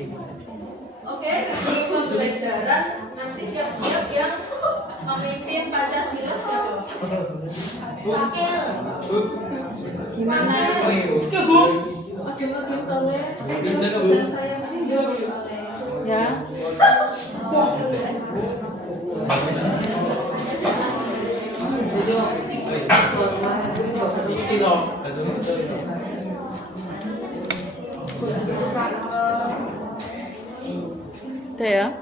Oke, di pembelajaran nanti siap-siap yang memimpin Pancasila siapa? Wakil. Gimana? Oke, Bu. Makin boleh. Ya. Itu ya.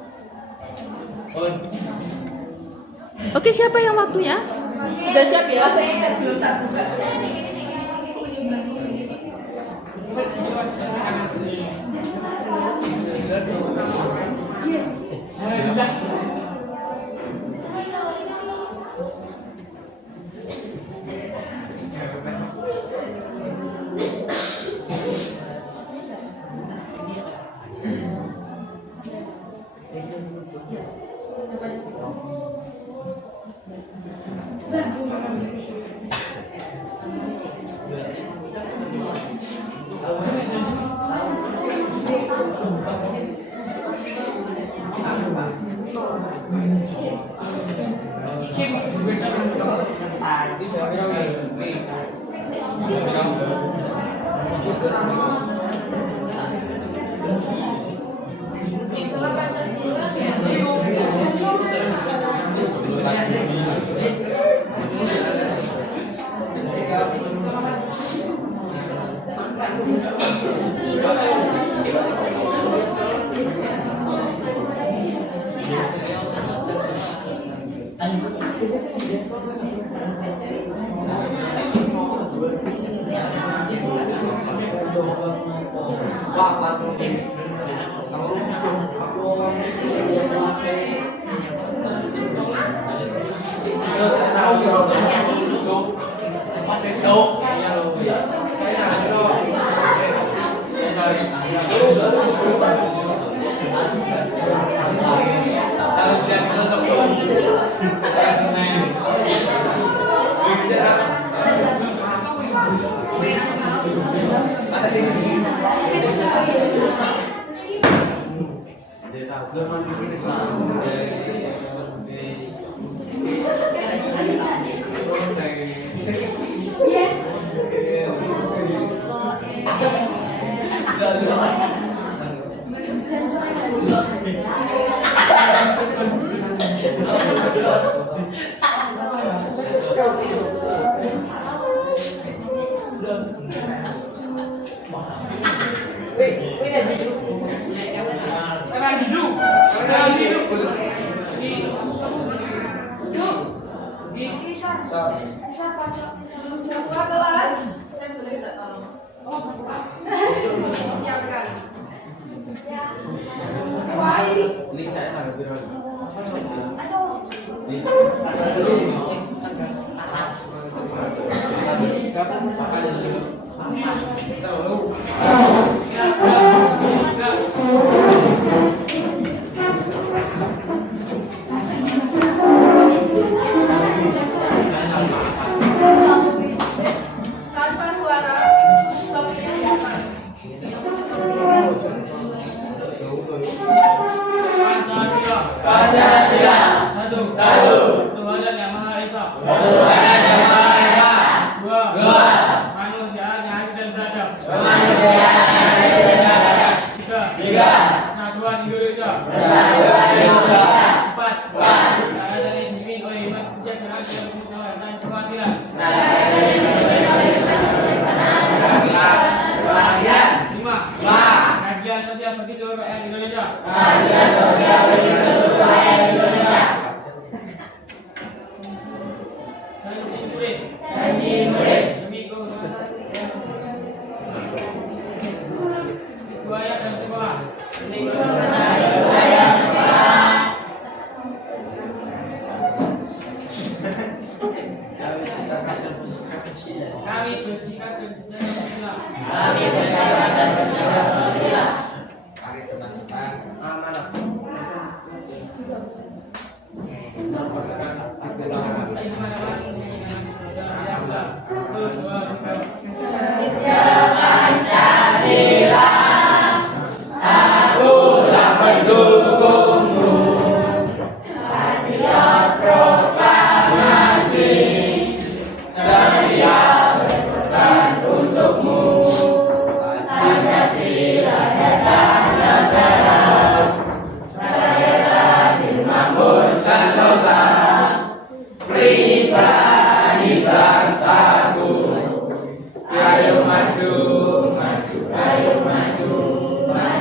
Oke, siapa yang waktunya? Sudah siap ya? Saya belum tak buka. Yes.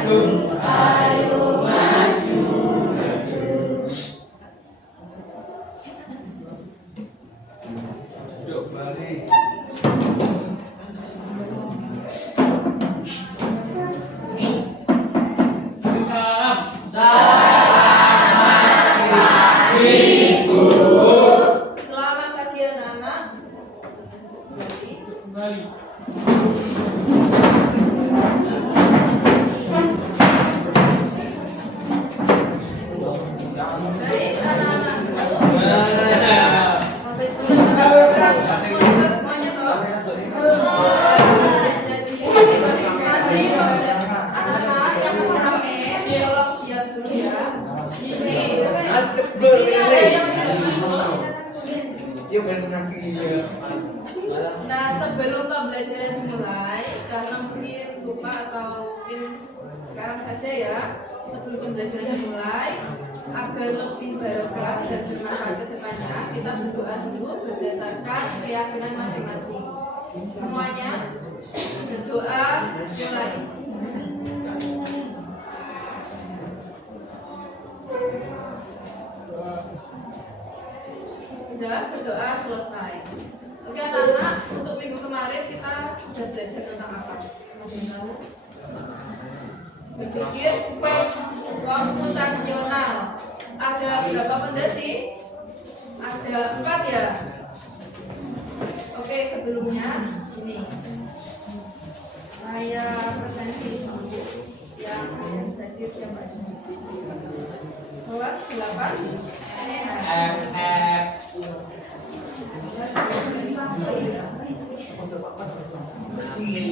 Selamat pagi anak-anak. Kembali. Baik anak-anak. Sampai jumpa semuanya toh. Jadi nanti anak-anak yang rame tolong diam dulu ya. Ini ada yang Nah, sebelum pembelajaran dimulai, karena mungkin lupa atau mungkin sekarang saja ya, sebelum pembelajaran dimulai, agar lebih barokah dan bermanfaat ke depannya, kita berdoa dulu berdasarkan keyakinan masing-masing. Semuanya berdoa mulai. Sudah berdoa selesai. Oke anak-anak, untuk minggu kemarin kita sudah belajar tentang apa? Tahu? Berpikir komputasional. Ada berapa benda sih? Ada 4 ya. Oke, sebelumnya ini saya presentasi yang tadi siapa aja? Kelas 8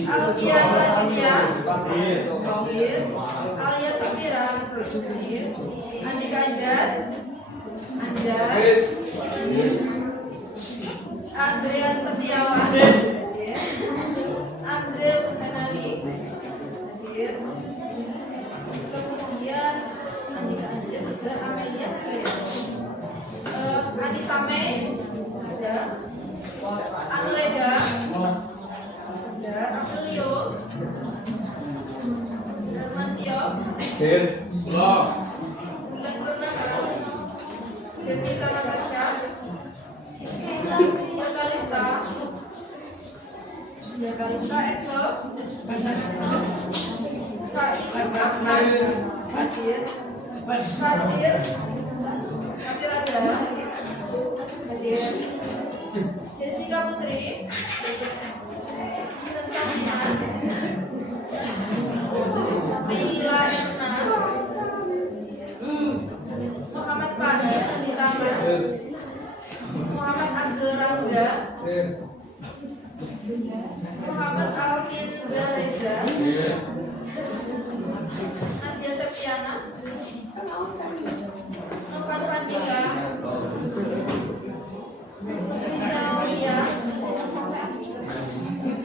Alkia Raditya, Tauhid, Alia Sapira, Andika Anjas, Andrean Setiawan, Andre Henari, kemudian Andika Anjas juga, Amelia Anissa Mei, ada Anureda, ada Amelio, Hermantio, Bulan Purnama, Devita Natasha, Kalista Exo, Fatir ada, Jessica Putri, Mila Erna, Muhammad Faiz Ditama, Muhammad Abdul Rangga, Muhammad Alvin Zahida, Nadia Septiana, Novan Fandika, Rizalvia,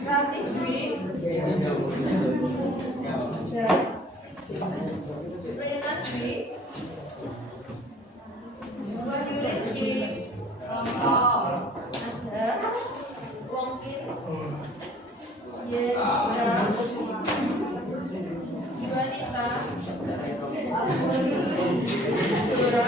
Ratik Dwi, Rena Dwi, Wahyu Rizky, ada Wongkin, Yesra, Iwanita, Dora,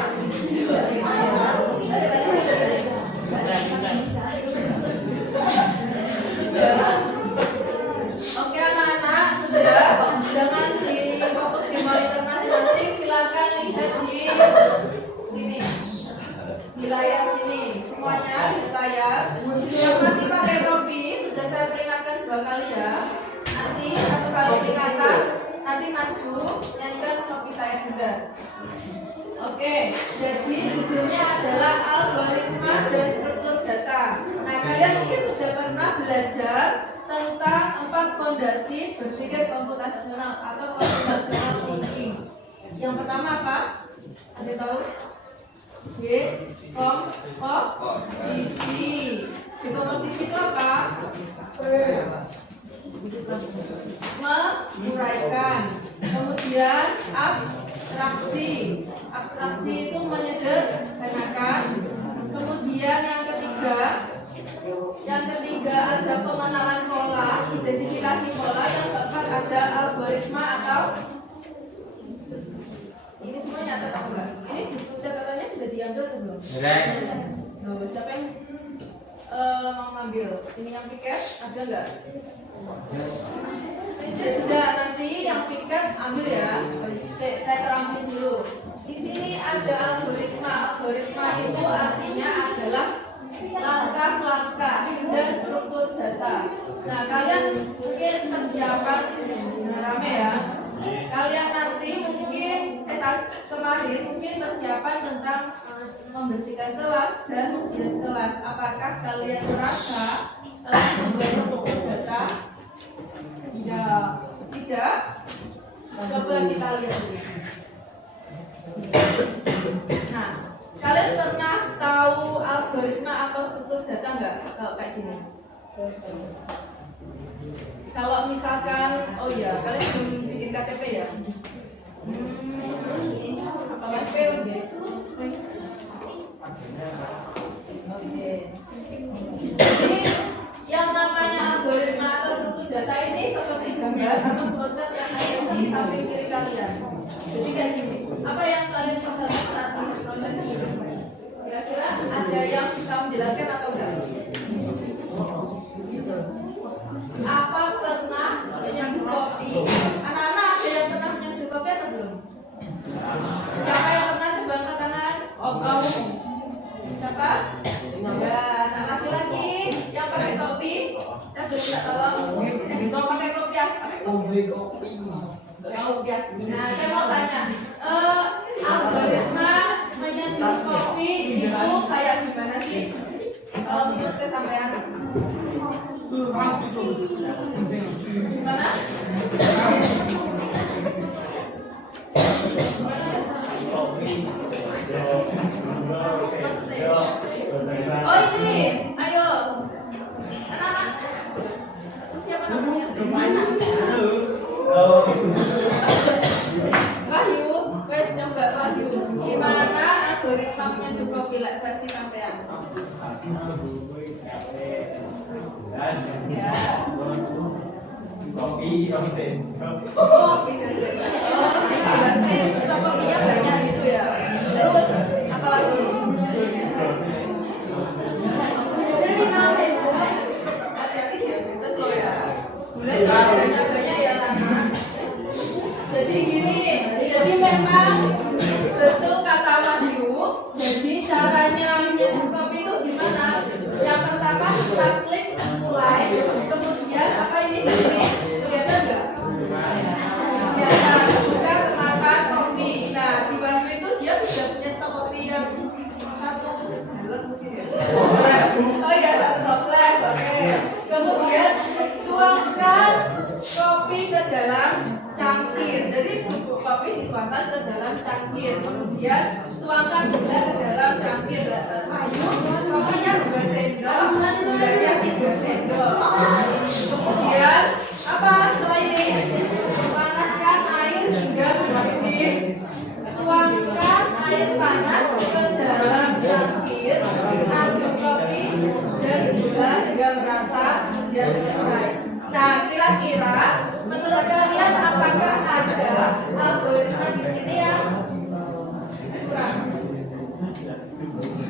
Oke anak-anak, sudah. Jangan difokus di monitor masing-masing. Silakan lihat di sini, di layar sini. Semuanya di layar. Yang masih pakai topi sudah saya peringatkan 2 kali ya. Nanti 1 kali peringatan, nanti maju nyanyikan topi saya juga. Oke, jadi judulnya adalah algoritma dan struktur data. Nah, kalian mungkin sudah pernah belajar tentang 4 fondasi berpikir komputasional atau computational thinking. Yang pertama apa? Ada tahu? Komposisi. Komposisi itu apa? Menguraikan. Kemudian abstraksi. Abstraksi itu menyederhanakan. Kemudian yang ketiga ada pengenalan pola, identifikasi pola. Yang keempat ada algoritma atau Tuh, siapa yang mau ngambil? Ini yang piket ada nggak? Ya sudah, nanti yang piket ambil ya. Saya terangin dulu. Di sini ada algoritma. Algoritma itu artinya adalah langkah-langkah dan struktur data. Nah, kalian mungkin persiapan rame ya. Kalian nanti mungkin kemarin mungkin persiapan tentang membersihkan kelas dan menghias kelas. Apakah kalian merasa telah membuat struktur data? Tidak. Coba kita lihat dulu. Nah, kalian pernah tahu algoritma atau struktur data nggak? Kalau kayak gini. Kalau misalkan, oh iya, kalian belum bikin KTP ya? Apa KTP? Oke. Jadi yang namanya algoritma atau struktur data ini seperti gambar atau konten yang ada di samping kiri kalian. Jadi kayak gini. Apa yang kalian pahami saat ini proses ini? Kira-kira ada yang bisa menjelaskan atau enggak? Apa pernah menyentuh kopi? Anak-anak ada yang pernah menyentuh kopi atau belum? Siapa yang pernah coba angkat tangan? Oh, kamu. Siapa? Ya, anak laki-laki yang pakai topi. Saya belum minta tolong. Yang pakai topi ya? Nah, saya mau tanya, algoritma menyentuh kopi itu kayak gimana sih? Kalau menurut kesampaian? Gimana? Oh ini, ayo, anak-anak, siapa namanya? Wahyu, wes coba Wahyu, gimana algoritma menyentuh kopi versi sampean? Ya. Kopi, Oh, stok kopinya banyak gitu ya. Terus apa lagi? Hati-hati ya, terus lo ya. Mulai banyak ya anak. Jadi gini, jadi memang betul kata Wahyu. Jadi caranya menyeduh kopi itu gimana? Yang pertama kita klik mulai, kemudian apa ini? Kelihatan nggak? Ya, buka kemasan kopi. Nah, di Wahyu itu dia sudah punya stok kopi yang satu bulan mungkin ya. Oh iya, satu toples. Oke. Kemudian tuangkan kopi ke dalam cangkir. Jadi bubuk kopi dituangkan ke dalam cangkir. Kemudian tuangkan gula ke dalam cangkir. Ayo, kopinya 2 sendok, gulanya 3 sendok. Kemudian apa setelah ini? Panaskan air hingga mendidih. Tuangkan air panas ke dalam cangkir. Aduk kopi dan gula hingga merata dan selesai. Nah, kira-kira menurut kalian apakah ada algoritma di sini yang kurang?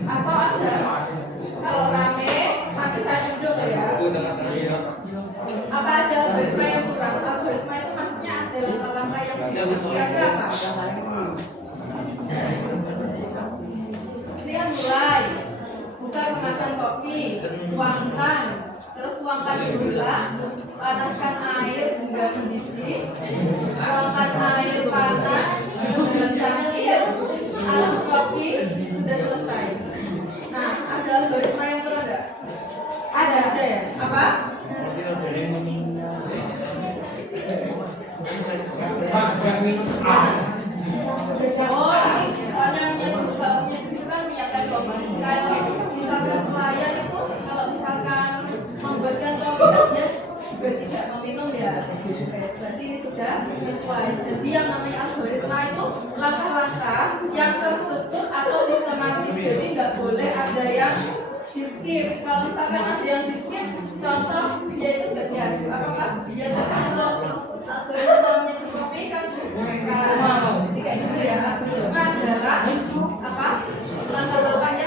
Atau ada? Kalau rame, nanti saya tunjuk ya. Apa ada algoritma yang kurang? Algoritma itu maksudnya ada langkah-langkah yang kira-kira apa? Ini yang mulai. Buka kemasan kopi, tuangkan. Terus tuangkan gula, panaskan air hingga mendidih, tuangkan air panas dengan cangkir, aduk kopi, sudah selesai. Nah, ada algoritma yang kurang nggak? Ada ya? Apa? Oh, ini soalnya menyeduh kan menyiapkan kopi. Kalau misalkan pelayan itu, kalau misalkan membuatkan kopi dia juga tidak meminum ya. Berarti ini sudah sesuai. Jadi yang namanya algoritma itu langkah-langkah yang terstruktur atau sistematis. Jadi nggak boleh ada yang di skip. Kalau misalkan ada yang di skip, contoh dia itu nggak biasa. Apakah dia kalau algoritma menyeduh kopi kan jadi kayak gitu ya. Algoritma adalah apa? Langkah-langkahnya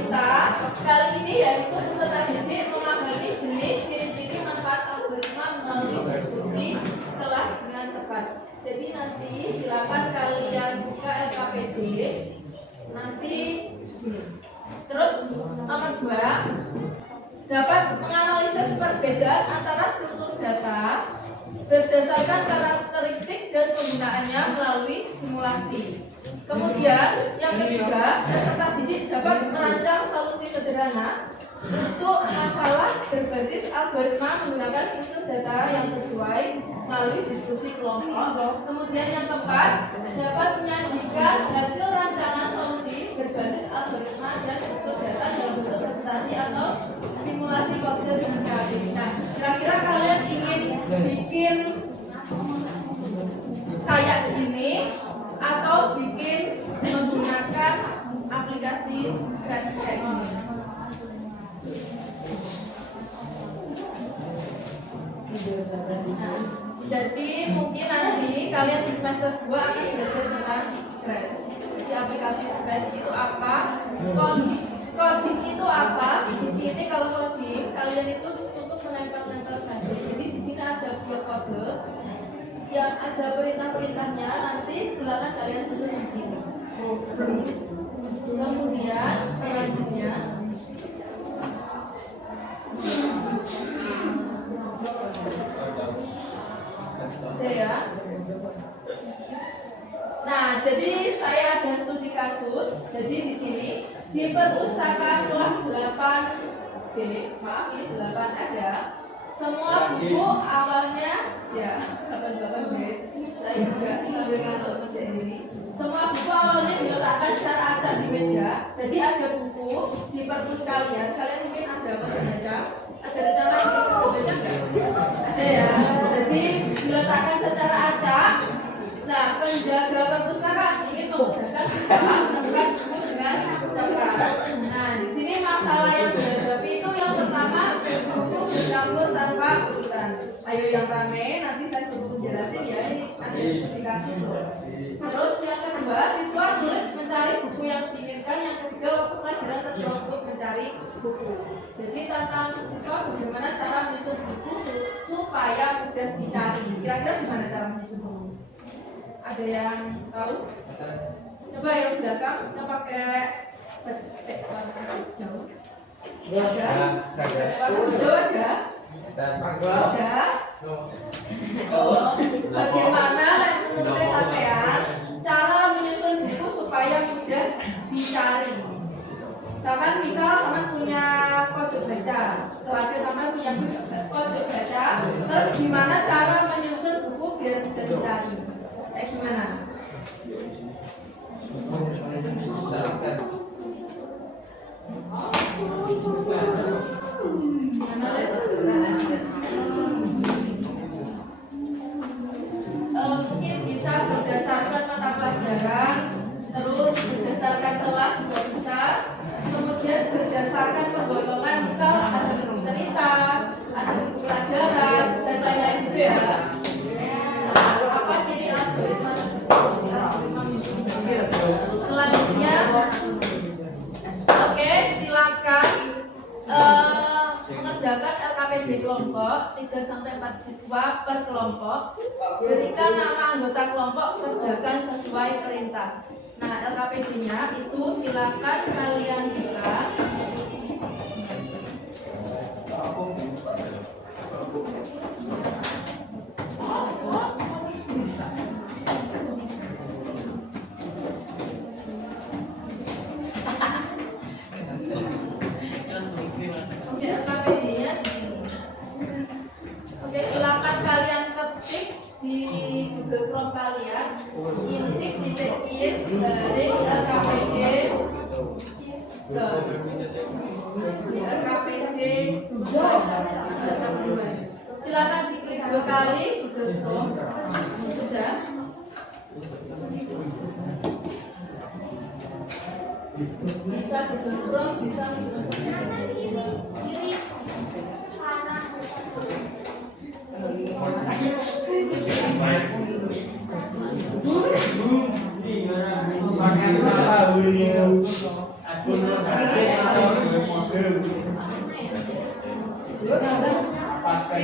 kita kali ini yaitu peserta didik memahami jenis ciri-ciri manfaat algoritma melalui diskusi kelas dengan tepat. Jadi nanti silakan kalian buka LKPD. Nanti terus nomor 2 dapat menganalisis perbedaan antara struktur data berdasarkan karakteristik dan penggunaannya melalui simulasi. Kemudian yang ketiga, peserta didik dapat merancang solusi sederhana untuk masalah berbasis algoritma menggunakan struktur data yang sesuai melalui diskusi kelompok. Kemudian yang keempat, dapat menyajikan hasil rancangan solusi berbasis algoritma dan struktur data dalam bentuk presentasi atau simulasi komputer dengan KPD. Nah, kira-kira kalian ingin bikin kayak gini atau bikin menggunakan aplikasi Scratch kayak gini? Nah, jadi mungkin nanti kalian di semester 2 akan belajar tentang Scratch. Jadi aplikasi Scratch itu apa? Coding itu apa? Di sini kalau coding kalian itu cukup menempel-nempel saja. Jadi di sini ada kode yang ada perintah-perintahnya, nanti silakan kalian susun di sini. Kemudian selanjutnya ya. Nah, jadi saya ada studi kasus. Jadi di sini di perpustakaan kelas 8B, maaf ini 8 ada. Semua buku awalnya ya 88B. Saya juga sambil ngantuk menjadi ini. Semua buku awalnya diletakkan secara acak di meja. Jadi ada buku di perpus kalian mungkin ada membaca. Ada rencana membaca nggak? Ada ya. Jadi diletakkan secara acak. Nah, penjaga perpustakaan ingin memudahkan siswa menemukan buku dengan cepat. Nah, di sini masalah yang dihadapi itu yang pertama, buku bercampur tanpa urutan. Ayo yang rame, nanti saya suruh jelasin ya, ini ada spesifikasi. Terus yang kedua, siswa sulit mencari buku yang diinginkan. Yang ketiga, waktu pelajaran terlalu untuk mencari buku. Jadi tantangan untuk siswa bagaimana cara menyusun buku supaya mudah dicari. Kira-kira gimana cara menyusun buku? Ada yang tahu? Coba yang belakang, kita pakai batik warna hijau. Ada? Warna hijau ada? Ada? Bagaimana menurut sampean cara menyusun buku supaya mudah dicari? Misalkan sama punya pojok baca, kelasnya sama punya pojok baca. Terus gimana cara menyusun buku biar mudah dicari? Gimana? Mungkin bisa berdasarkan mata pelajaran, terus berdasarkan kelas juga bisa, kemudian berdasarkan penggolongan, misal ada buku cerita, ada buku pelajaran dan lain-lain itu ya. Apa ciri algoritma selanjutnya? Oke, silakan mengerjakan LKPD kelompok 3-4 siswa per kelompok. Berikan nama anggota kelompok, kerjakan sesuai perintah. Nah, LKPD-nya itu silakan kalian buka. Oke, silakan kalian ketik di Google Chrome kalian, intip titik dari LKPD silakan diklik 2 kali Google Chrome. Sudah. Bisa Google Chrome, bisa Boleh pakai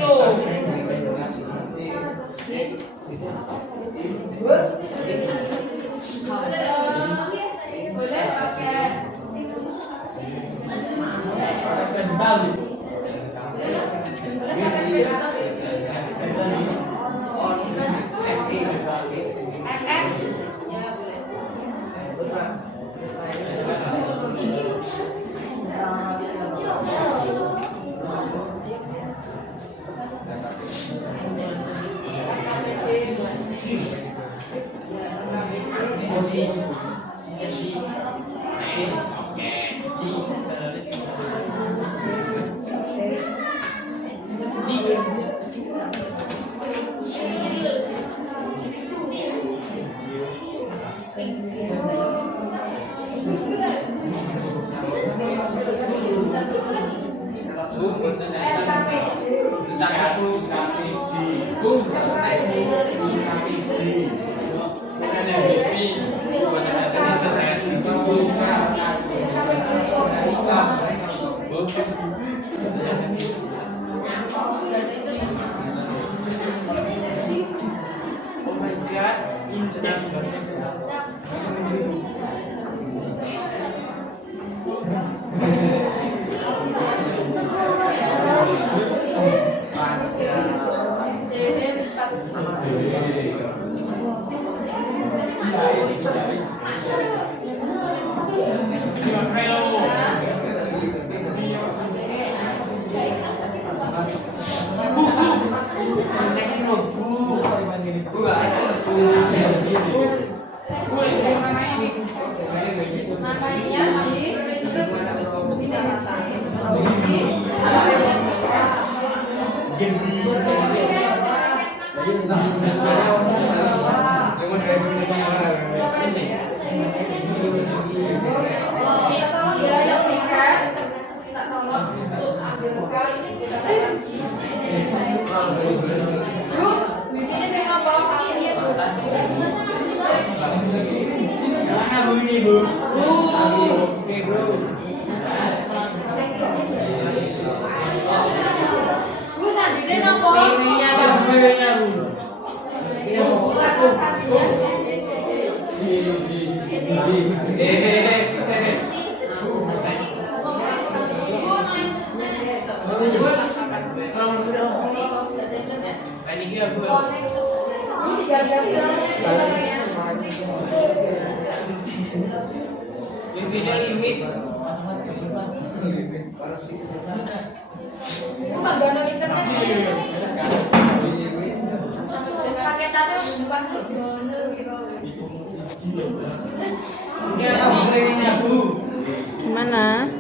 gimana?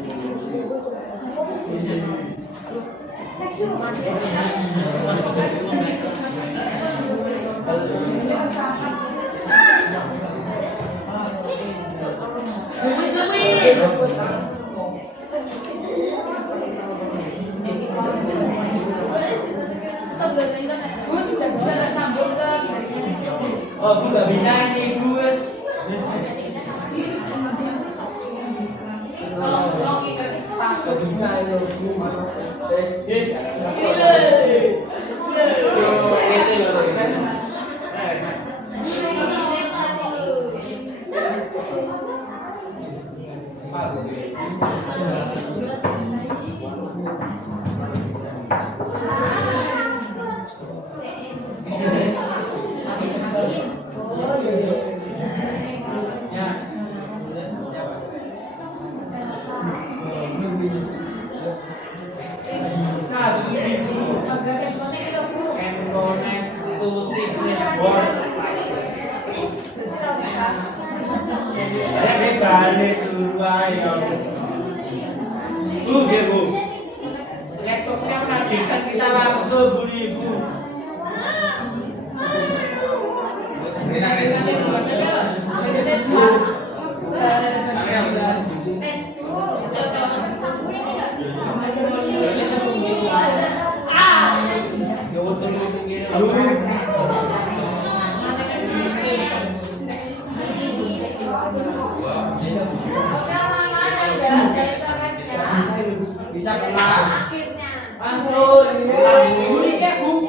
Oh, aku nggak bisa nih, Gus. Nggak bisa ya, laptopnya menargetkan kita langsung 10.000. Bisa kena akhirnya. Langsung. Guli kek, Bu.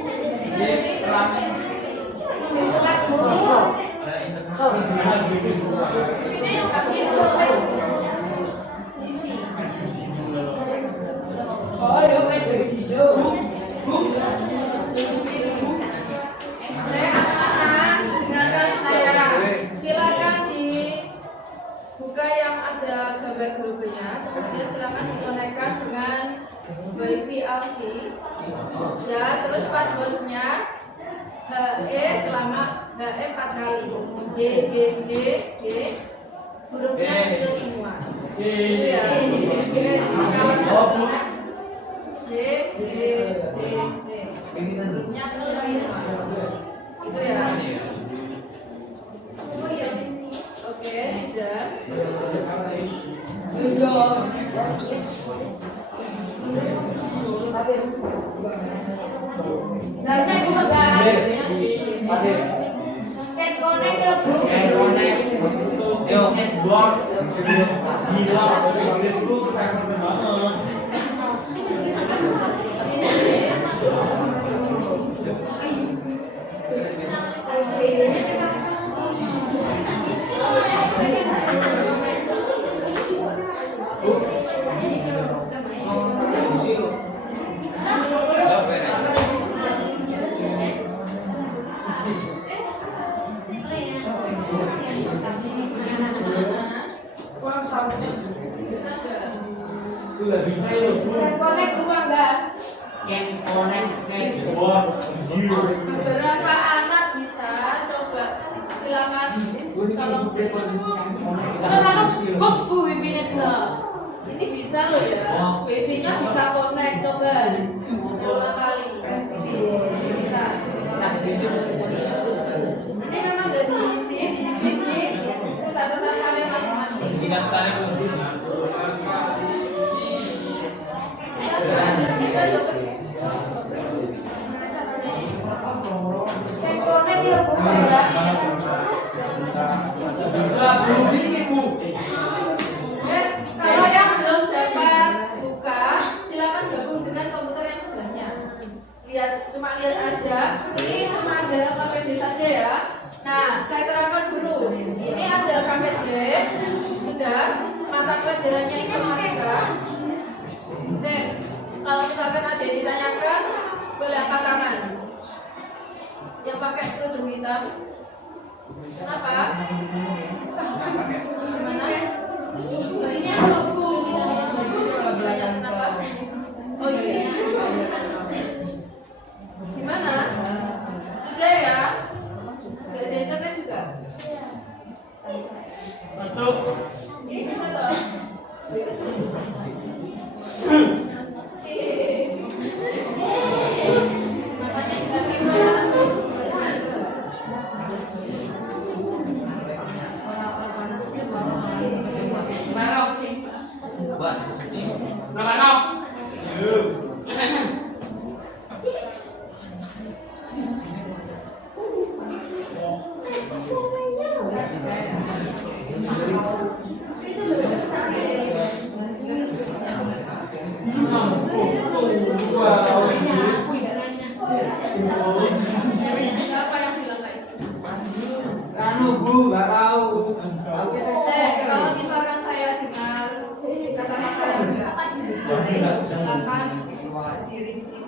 Oh, yo main video. Anak-anak, dengarkan saya. Silakan dibuka yang ada gambar grupnya. Kemudian silakan dikonekkan dengan WiFi Alfi. Ya, terus passwordnya HE selama HE 4 kali. G. Hurufnya kecil semua. Itu ya. C. Hurufnya kecil semua. Itu ya. Oke, sudah. Tujuh. Beberapa anak bisa coba silakan tolong ini bisa loh ya, wifi-nya bisa connect, coba berulang kali ini bisa. Ini memang gak diisi di catatan kalian masing-masing. Kalau yang belum dapat buka, silakan gabung dengan komputer yang sebelahnya. Cuma lihat aja. Ini cuma ada KPD saja ya. Nah, saya terangkan dulu. Ini ada KPD, sudah mata pelajarannya informatika. Kalau misalkan ada yang ditanyakan, boleh angkat tangan. Yang pakai kerudung hitam, kenapa? Gimana? Ini apa bu? Kenapa? Oh iya. Gimana? Sudah ya? Sudah ada internet juga? Masuk. Ini bisa toh? Makanya juga gimana? Siapa yang bilang kayak gitu? Nggak tahu. Kalau misalkan saya dengar kata-kata yang enggak baik, silakan diri di sini.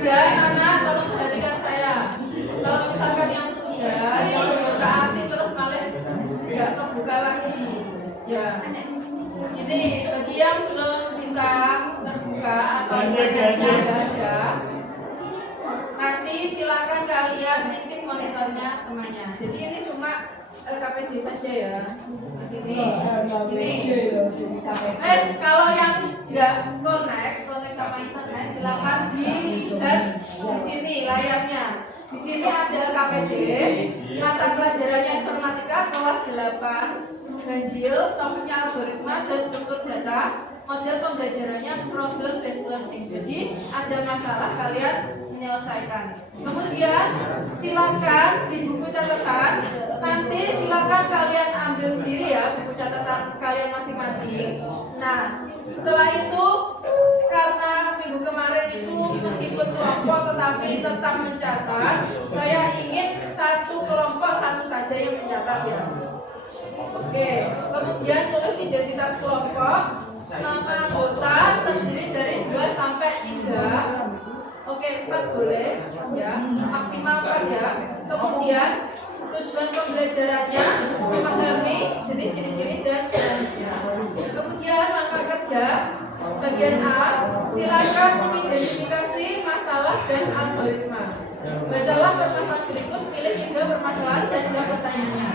Sudah, anak, tolong perhatikan saya. Kalau misalkan yang sudah, jangan berarti terus malah nggak kebuka lagi. Ya, ini bagi yang belum bisa terbuka atau internetnya nggak ada, nanti silakan kalian titip monitornya temannya. Jadi ini cuma LKPD saja ya. Di sini. Kalau yang nggak connect sama internet, silakan dilihat di sini layarnya. Di sini ada LKPD, mata pelajarannya informatika kelas 8, ganjil, topiknya algoritma dan struktur data, model pembelajarannya problem based learning. Jadi ada masalah kalian menyelesaikan. Kemudian silakan di buku catatan, nanti silakan kalian ambil sendiri ya buku catatan kalian masing-masing. Nah, setelah itu karena minggu kemarin itu meskipun kelompok tetapi tetap mencatat, saya ingin satu kelompok satu saja yang mencatat ya. Oke, kemudian tulis identitas kelompok, nama anggota terdiri dari 2 sampai 3. Oke, 4 boleh ya, maksimal 4 ya. Kemudian tujuan pembelajarannya memahami jenis ciri-ciri dan selanjutnya. Kemudian langkah kerja bagian A, silakan mengidentifikasi masalah dan algoritma. Bacalah permasalahan berikut, pilih 3 permasalahan dan jawab pertanyaannya.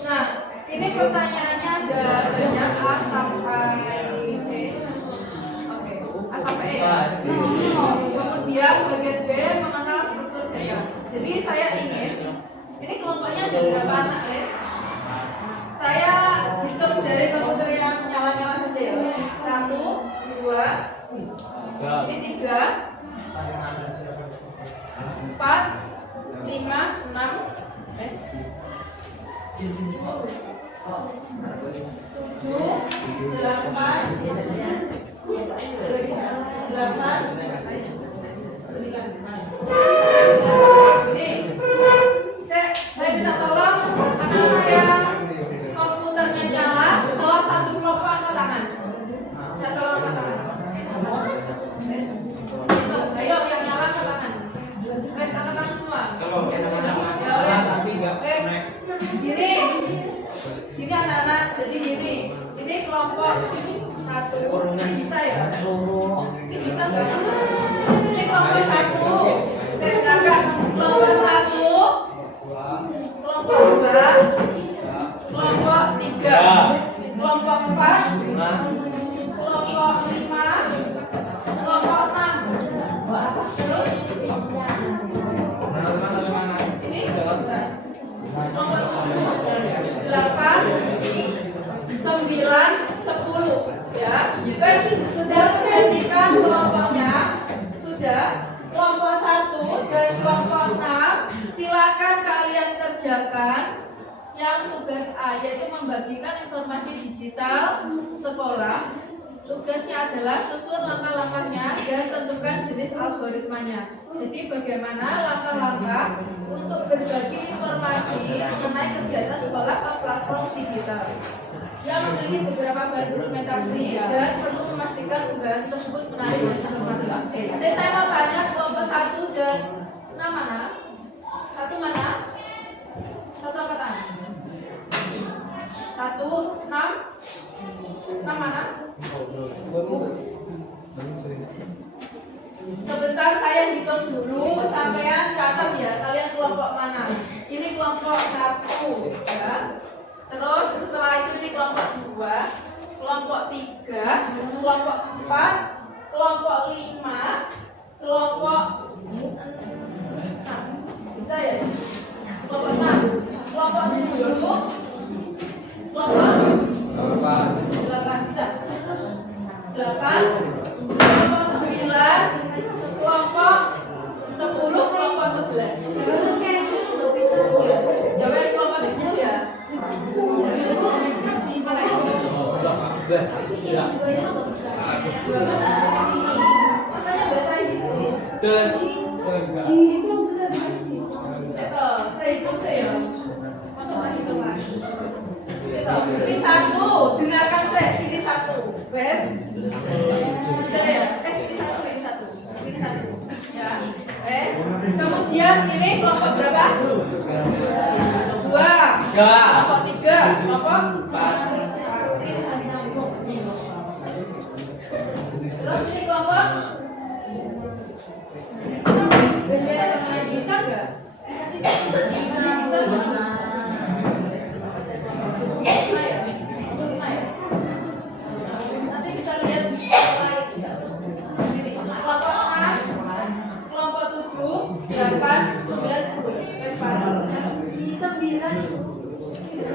Nah, ini pertanyaannya ada banyak A sampai E. Oke, A sampai E ya. Kemudian bagian B mengenal struktur data. Jadi saya ingin, ini kelompoknya ada berapa anak ya? Saya hitung dari komputer yang nyala-nyala saja ya. 1, 2, ini 3, 4, 5, 6, 7, 8, 9. Ini saya minta tolong anak-anak yang komputernya nyala, salah satu kelompok angkat tangan. Ya, tolong angkat tangan. Ayo yang nyala angkat tangan. Angkat tangan semua. Gini anak-anak, jadi gini. Ini kelompok 1. Bisa ya? Ini bisa nggak? Ini kelompok 1. Saya dengarkan. Kelompok 1, kelompok 2, kelompok 3, kelompok 4, kelompok 5, kelompok 6. Terus ini kelompok 7, 8, 9, 10 ya. Baik, sudah perhatikan kelompoknya. Sudah. Kelompok 1 dan kelompok 6 silakan kalian kerjakan yang tugas A, yaitu membagikan informasi digital sekolah. Tugasnya adalah susun langkah-langkahnya dan tentukan jenis algoritmanya. Jadi bagaimana langkah-langkah untuk berbagi informasi mengenai kegiatan sekolah ke platform digital yang memiliki beberapa bahan dokumentasi dan perlu memastikan unggahan tersebut menarik dan informatif. Jadi saya mau tanya kelompok 1 dan 6 mana? 1 mana? 1 angkatan. 1, 6. 6 mana? Sebentar saya hitung dulu, sampean catat ya, kalian kelompok mana? Ini kelompok 1 ya. Terus setelah itu ini kelompok 2, kelompok 3, kelompok 4, kelompok 5, kelompok 6. Bisa ya? Kelompok 6, kelompok 7, kelompok 8, bisa? 8, kelompok 9, kelompok 10, kelompok 11. Ya wes kelompok 10 ya. Ini 1, dengarkan saya, ini 1. Wes. Ini 1. Ya. Wes. Kemudian ini kelompok berapa? 2. Kelompok 3, kelompok 4. Terus ini kelompok bisa nggak? Bisa nggak?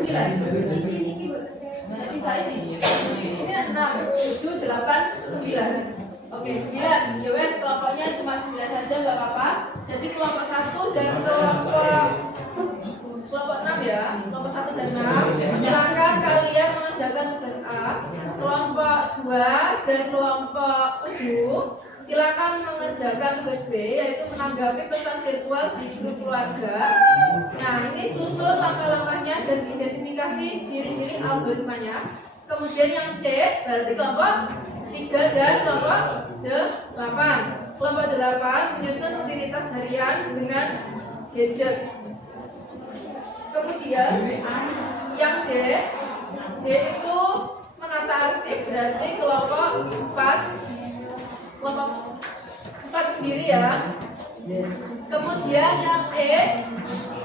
9. Bisa ini 6, 7, 8, 9. Oke, 9. Ya wes, kelompoknya cuma 9 saja, nggak apa-apa. Jadi kelompok 1 dan kelompok 6 ya. Kelompok 1 dan 6. Silakan kalian mengerjakan tugas A. Kelompok 2 dan kelompok 7 silakan mengerjakan tugas B, yaitu menanggapi pesan virtual di grup keluarga. Nah, ini susun langkah-langkahnya dan identifikasi ciri-ciri algoritmanya. Kemudian yang C berarti kelompok 3 dan kelompok 8. Kelompok 8 menyusun rutinitas harian dengan gadget. Kemudian yang D itu menata arsip, berarti kelompok 4 sendiri ya. Kemudian yang E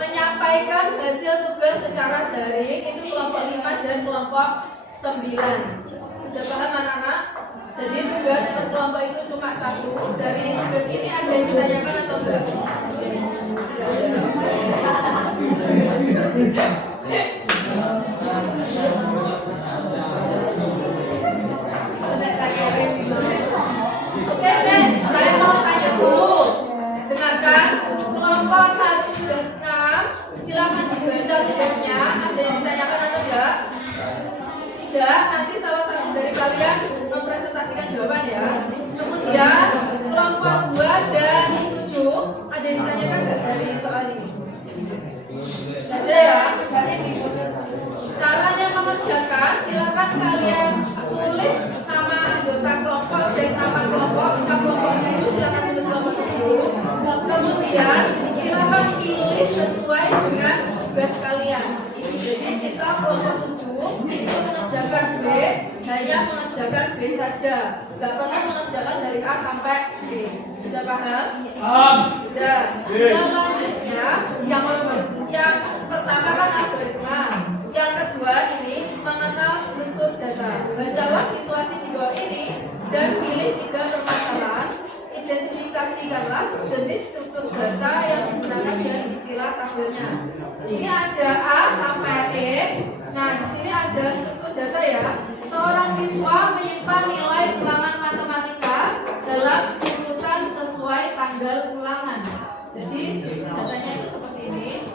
menyampaikan hasil tugas secara daring, itu kelompok 5 dan kelompok 9. Sudah paham anak-anak? Jadi tugas per kelompok itu cuma 1. Dari tugas ini ada yang ditanyakan atau enggak? Oke, saya mau tanya dulu. Dengarkan, kelompok 1 dan 6 silakan dibaca tugasnya. Ada yang ditanyakan atau enggak? Tidak, nanti salah satu dari kalian mempresentasikan jawaban ya. Kemudian kelompok 2 dan 7 ada yang ditanyakan enggak dari soal ini? Ada ya. Caranya mengerjakan, silakan kalian tulis nama anggota kelompok dan nama kelompok. Misal kelompok 7 silakan tulis kelompok 7. Kemudian silakan pilih sesuai dengan tugas kalian. Jadi misal kelompok 7 itu mengerjakan B, hanya mengerjakan B saja, nggak pernah mengerjakan dari A sampai B. Sudah paham? Sudah. Selanjutnya yang pertama kan algoritma. Yang kedua ini mengenal struktur data. Bacalah situasi di bawah ini dan pilih 3 permasalahan. Identifikasikanlah jenis struktur data yang digunakan dan istilah tabelnya. Ini ada A sampai E. Nah, di sini ada struktur data ya. Seorang siswa menyimpan nilai ulangan matematika dalam urutan sesuai tanggal ulangan. Jadi struktur datanya itu seperti ini.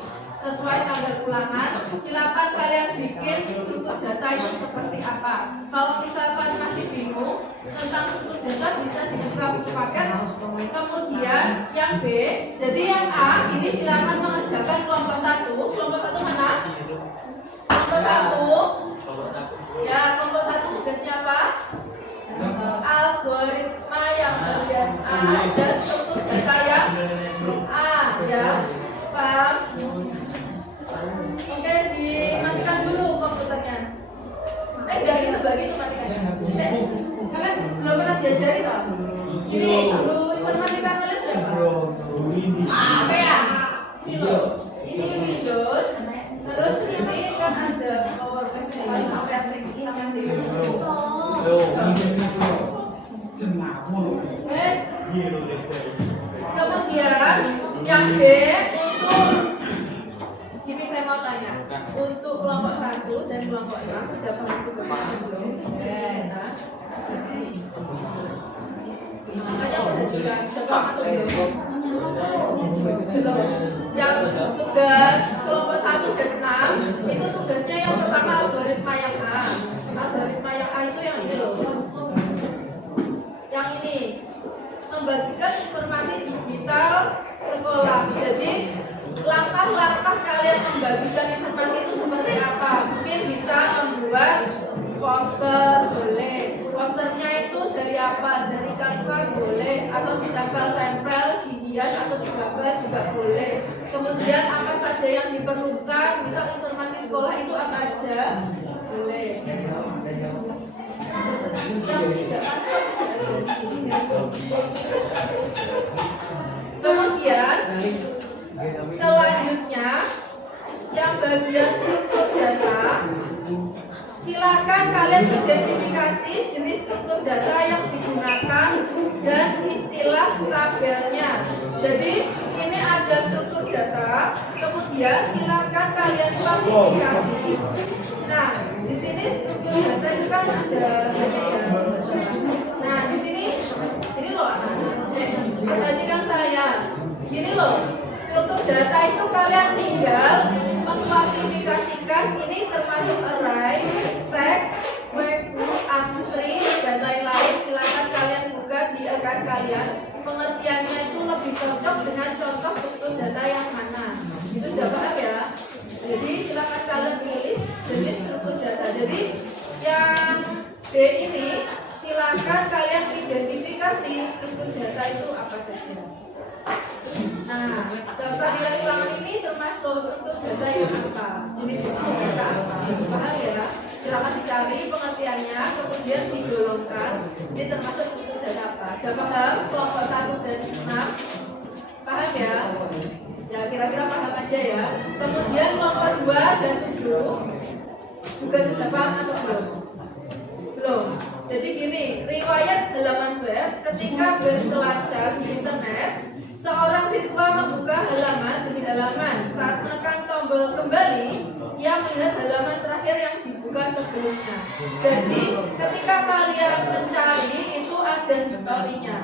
Sesuai tanggal ulangan, silakan kalian bikin struktur data itu seperti apa. Kalau misalkan masih bingung tentang struktur data, bisa dibuka buku paket. Kemudian yang B, jadi yang A ini silakan mengerjakan kelompok 1. Kelompok 1 mana? Kelompok 1. Ya, kelompok 1 tugasnya apa? Algoritma yang bagian A dan struktur data yang A ya. Paham? Oke, dimatikan dulu komputernya. Enggak gitu matikan. Kalian belum pernah diajari toh? Ini guru informatika kalian siapa? Apa ya? Ini loh. Ini Windows. Terus ini kan ada PowerPoint sampai di Wes. Kemudian yang B untuk ini saya mau tanya, untuk kelompok 1 dan kelompok 6 sudah pernah tugasnya belum? Makanya udah sudah pernah belum? Yang tugas kelompok 1 dan 6 itu tugasnya yang pertama algoritma yang A. Algoritma yang A itu yang ini loh. Yang ini membagikan informasi digital sekolah. Jadi langkah-langkah kalian membagikan informasi itu seperti apa? Mungkin bisa membuat poster, boleh. Posternya itu dari apa? Dari Canva boleh, atau ditempel-tempel, dihias atau digambar juga boleh. Kemudian apa saja yang diperlukan? Misal informasi sekolah itu apa aja? Boleh. Kemudian selanjutnya yang bagian struktur data, silakan kalian identifikasi jenis struktur data yang digunakan dan istilah tabelnya. Jadi ini ada struktur data, kemudian silakan kalian klasifikasi. Nah, di sini struktur data itu kan ada banyak ya. Nah, di sini ini loh, perhatikan saya. Gini loh, struktur data itu kalian tinggal mengklasifikasikan ini termasuk array, stack, webhook, array, dan lain-lain. Silakan kalian buka di LKS kalian. Pengertiannya itu lebih cocok dengan contoh struktur data yang mana. Itu sudah paham ya? Jadi silakan kalian pilih jenis struktur data. Jadi yang B ini silakan kalian identifikasi struktur data itu apa saja. Nah, data nilai ulangan ini termasuk struktur data yang apa? Jenis struktur data apa? Paham ya? Silakan dicari pengertiannya, kemudian digolongkan. Ini termasuk struktur data apa? Sudah paham? Kelompok 1 dan 6. Paham ya? Ya, kira-kira paham aja ya. Kemudian kelompok 2 dan 7 juga sudah paham atau belum? Belum. Jadi gini, riwayat halaman web ketika berselancar di internet, seorang siswa membuka halaman demi halaman. Saat menekan tombol kembali, ia melihat halaman terakhir yang dibuka sebelumnya. Jadi ketika kalian mencari itu ada historinya.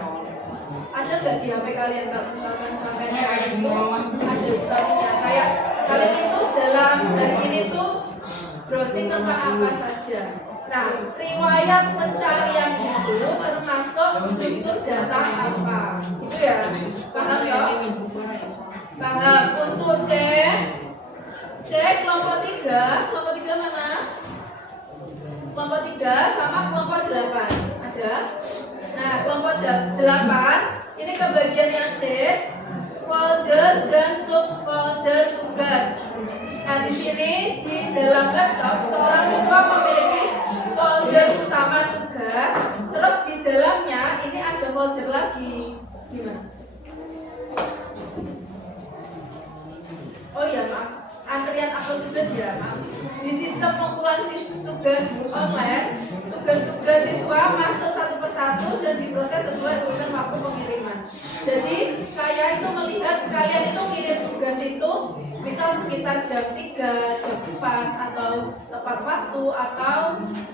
Ada nggak di HP kalian kalau misalkan sampai cari itu ada historinya? Kayak kalian itu dalam hari ini tuh browsing tentang apa saja. Nah, riwayat pencarian itu termasuk struktur data apa? Itu ya, paham ya? Paham. Untuk C kelompok 3 mana? Kelompok 3 sama kelompok 8 ada. Nah, kelompok 8 ini kebagian yang C, folder dan subfolder tugas. Nah, di sini di dalam laptop seorang siswa memiliki folder utama tugas, terus di dalamnya ini ada folder lagi. Gimana? Oh iya, maaf. Antrian upload tugas ya, maaf. Di sistem pengumpulan tugas online, tugas-tugas siswa masuk satu persatu dan diproses sesuai urutan waktu pengiriman. Jadi saya itu melihat kalian itu ngirim tugas itu misal sekitar jam 3, jam 4 atau tepat waktu atau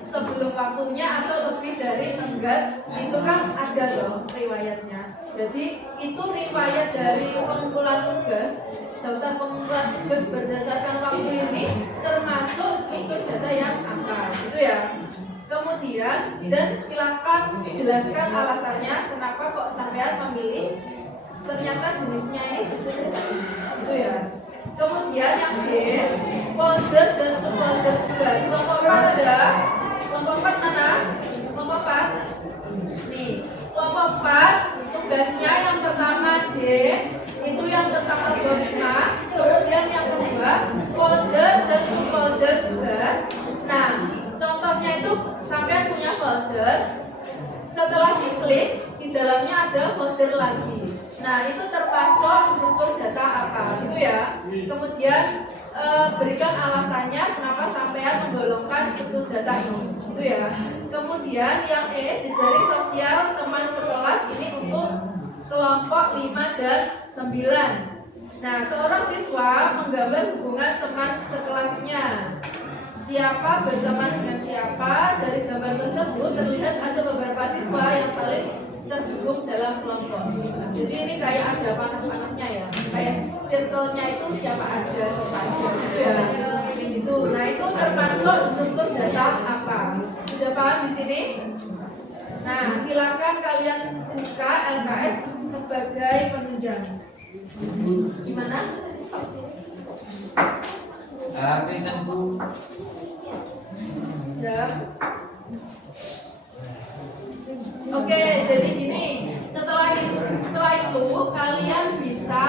sebelum waktunya atau lebih dari enggan, itu kan ada loh riwayatnya. Jadi itu riwayat dari pengumpulan tugas. Daftar pengumpulan tugas berdasarkan waktu ini termasuk struktur data yang apa, gitu ya. Kemudian dan silakan jelaskan alasannya kenapa kok sampean memilih ternyata jenisnya ini struktur data, gitu ya. Kemudian yang B, folder dan subfolder tugas. Kelompok 4 ada. Kelompok 4 mana? Kelompok 4. Nih, kelompok 4 tugasnya yang pertama D itu yang tentang algoritma. Kemudian yang kedua folder dan subfolder tugas. Nah, contohnya itu sampai punya folder. Setelah diklik di dalamnya ada folder lagi. Nah, itu termasuk struktur data apa, gitu ya. Kemudian berikan alasannya kenapa sampean menggolongkan struktur data ini, gitu ya. Kemudian yang E, jejaring sosial teman sekelas ini untuk kelompok 5 dan 9. Nah, seorang siswa menggambar hubungan teman sekelasnya. Siapa berteman dengan siapa, dari gambar tersebut terlihat ada beberapa siswa yang saling terhubung dalam kelompok. Jadi ini kayak ada panah-panahnya ya, kayak circle-nya itu siapa aja gitu ya. Itu. Nah, itu termasuk struktur data apa? Sudah paham di sini? Nah, silakan kalian buka LKS sebagai penunjang. Gimana? Berikan Bu. Jam. Oke, jadi gini. Setelah itu kalian bisa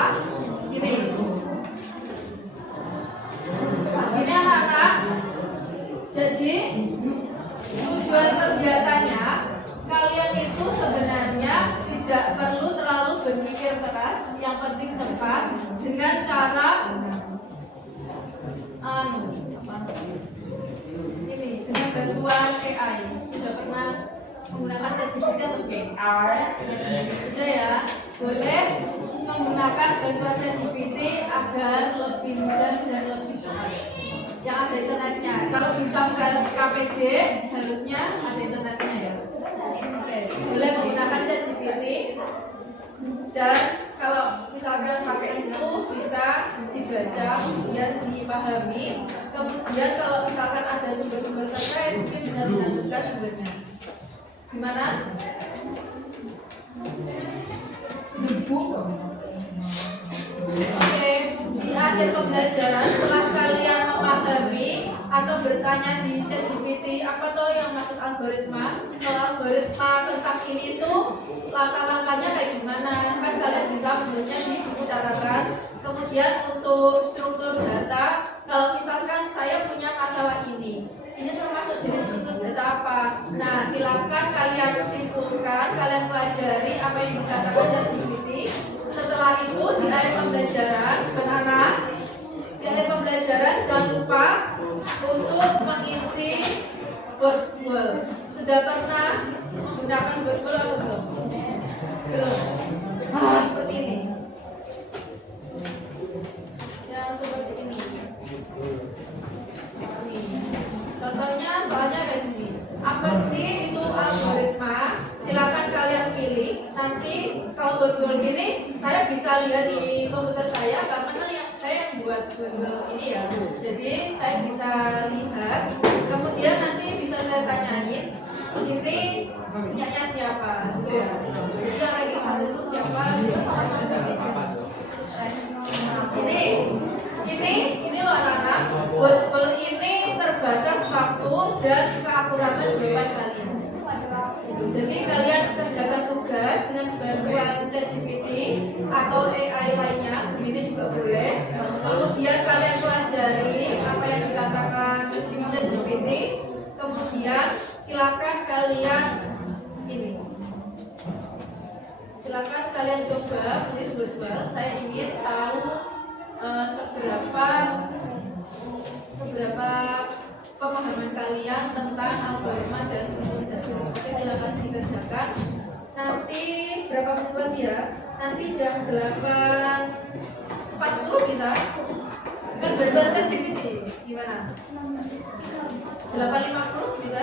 gini. Gini anak-anak. Jadi tujuan kegiatannya kalian itu sebenarnya tidak perlu terlalu berpikir keras, yang penting cepat dengan cara dengan bantuan AI. Sudah pernah menggunakan ChatGPT atau VR? Sudah ya. Boleh menggunakan bantuan ChatGPT agar lebih mudah dan lebih cepat. Yang ada internetnya. Kalau bisa ke KPD, harusnya ada internetnya ya. Oke. Boleh menggunakan ChatGPT. Dan kalau misalkan pakai itu bisa dibaca, kemudian dipahami. Kemudian kalau misalkan ada sumber-sumber terkait, mungkin bisa dilanjutkan sumbernya. Gimana? Oke, di akhir pembelajaran setelah kalian memahami atau bertanya di ChatGPT apa tuh yang maksud algoritma, kalau algoritma tentang ini itu langkah-langkahnya kayak gimana, kan kalian bisa menulisnya di buku catatan. Kemudian untuk struktur data, kalau misalkan saya punya masalah ini termasuk jenis struktur data apa? Nah, silakan kalian simpulkan, kalian pelajari apa yang dikatakan ChatGPT. Setelah itu di akhir pembelajaran, anak-anak, di akhir pembelajaran jangan lupa untuk mengisi virtual. Sudah pernah menggunakan virtual atau belum? Belum. Seperti ini. Yang seperti ini. Contohnya soalnya kayak gini. Apa sih itu algoritma? Silakan kalian pilih. Nanti kalau virtual ini saya bisa lihat di komputer saya karena kan saya yang buat virtual ini ya. Jadi saya bisa lihat. Kemudian nanti bisa saya tanyain. Ini punyanya siapa? Gitu ya. Jadi yang ranking 1 itu siapa? Ini loh anak-anak. Virtual ini terbatas waktu dan keakuratan jawaban kalian. Jadi kalian kerjakan tugas dengan bantuan ChatGPT atau AI lainnya, ini juga boleh. Kemudian kalian pelajari apa yang dikatakan ChatGPT. Kemudian silakan kalian silakan kalian coba tulis virtual. Saya ingin tahu seberapa pemahaman kalian tentang algoritma dan struktur data. Oke, silakan dikerjakan. Nanti berapa menit lagi ya? Nanti jam 8.40 bisa? Kan bantuan ChatGPT gimana? 8.50 bisa?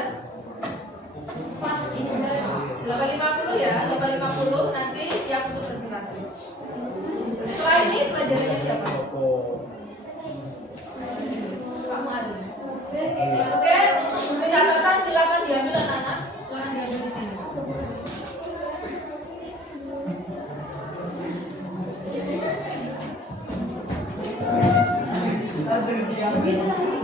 8.50 ya, 8.50 nanti siap untuk presentasi. Setelah ini pelajarannya siapa? Kamu ada. Oke, untuk buku catatan silakan diambil anak-anak. Silakan diambil di sini.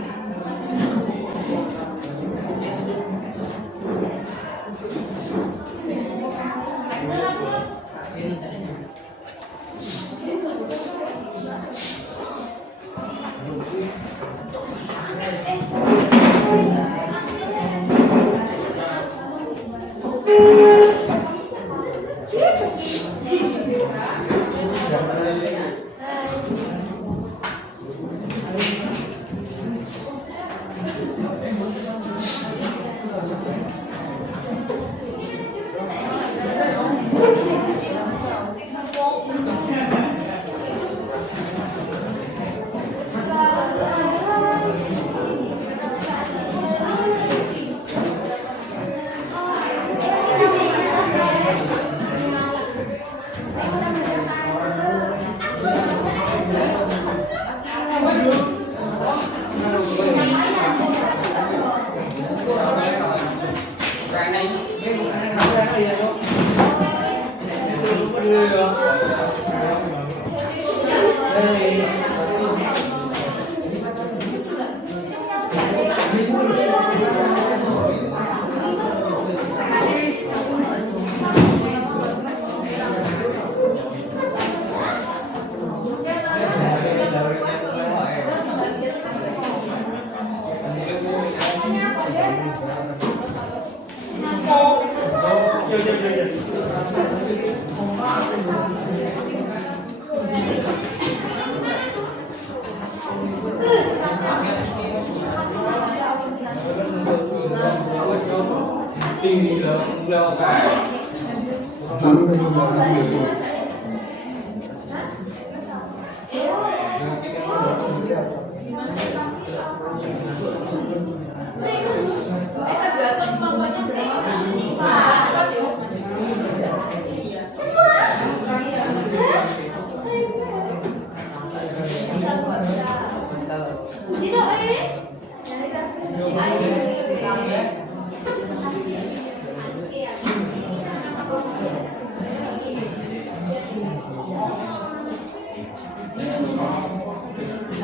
Tergantung kelompoknya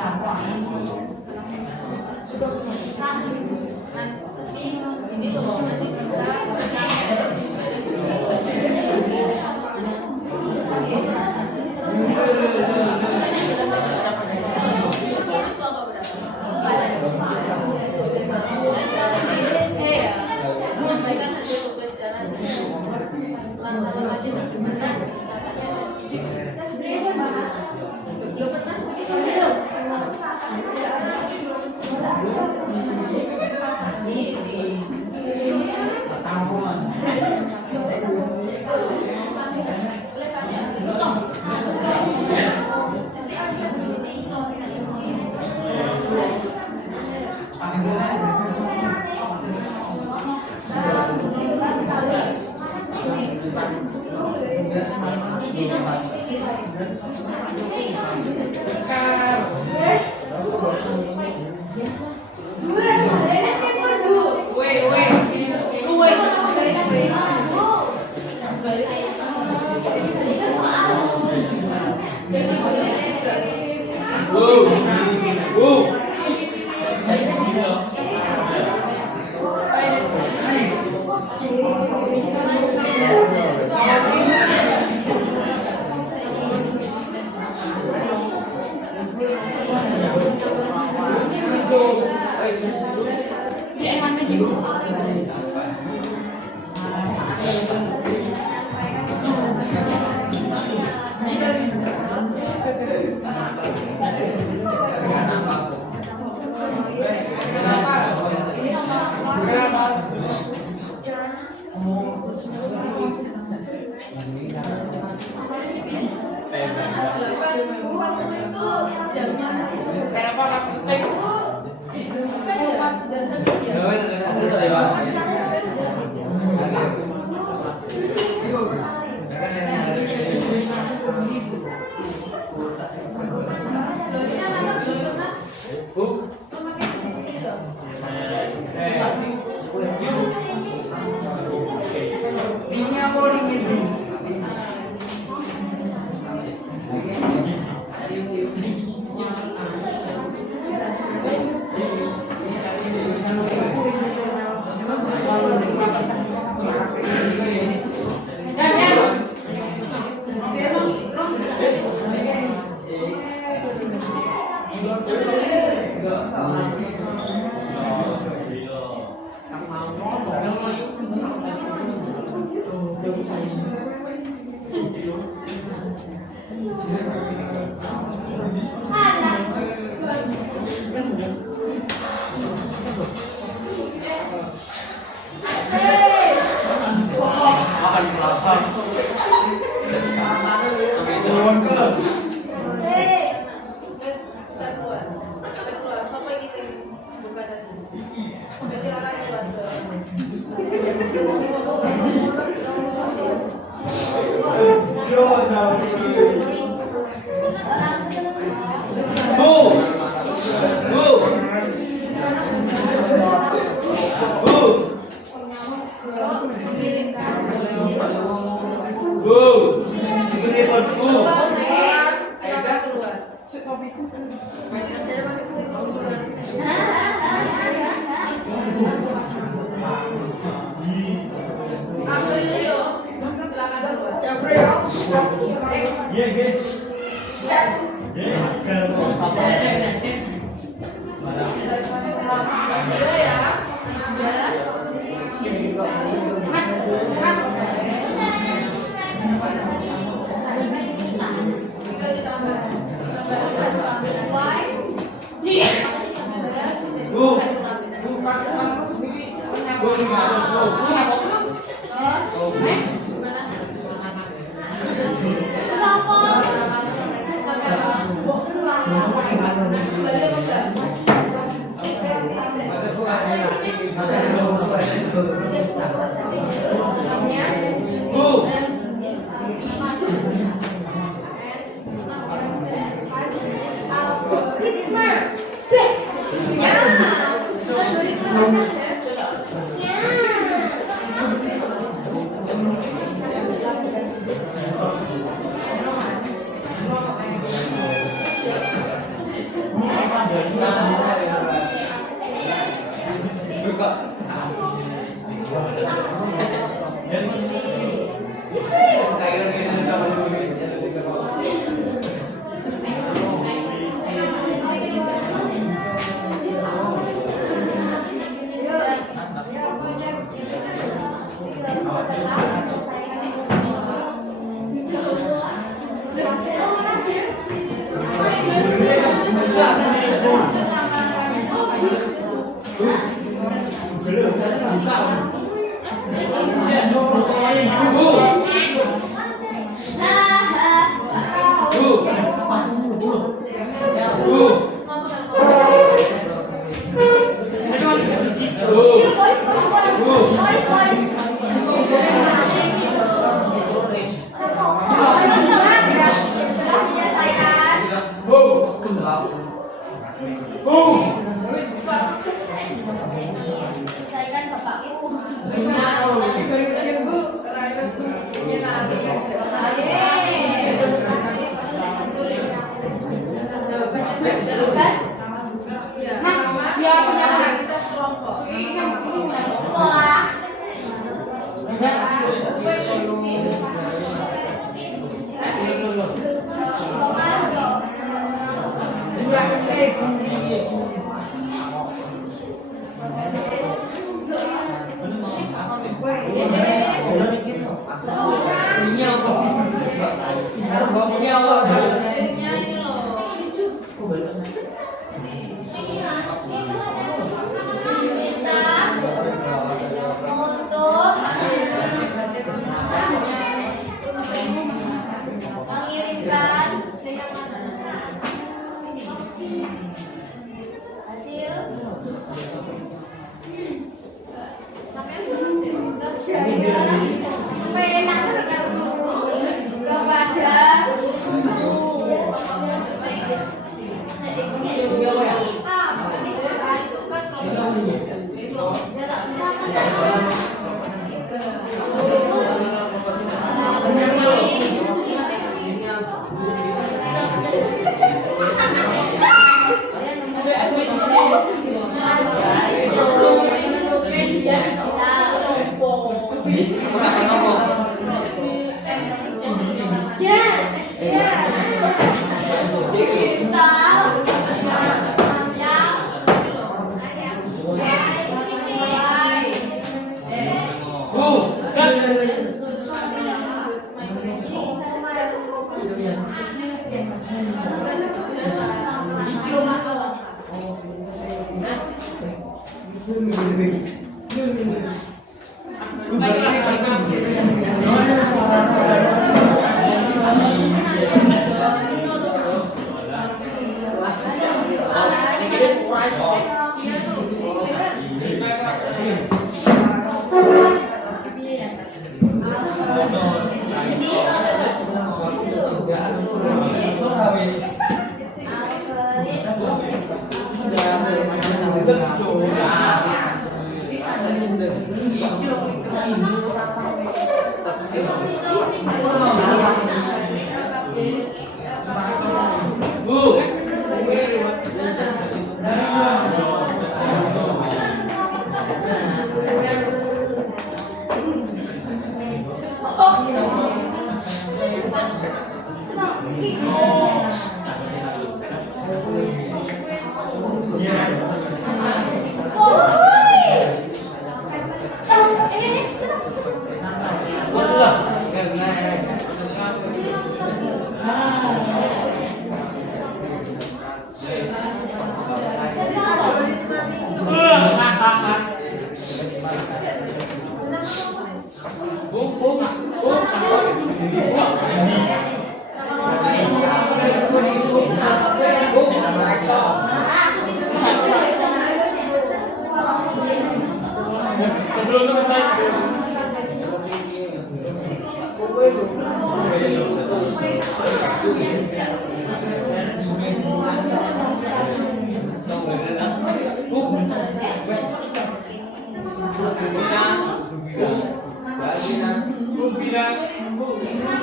berapa. Ini tuh nanti bisa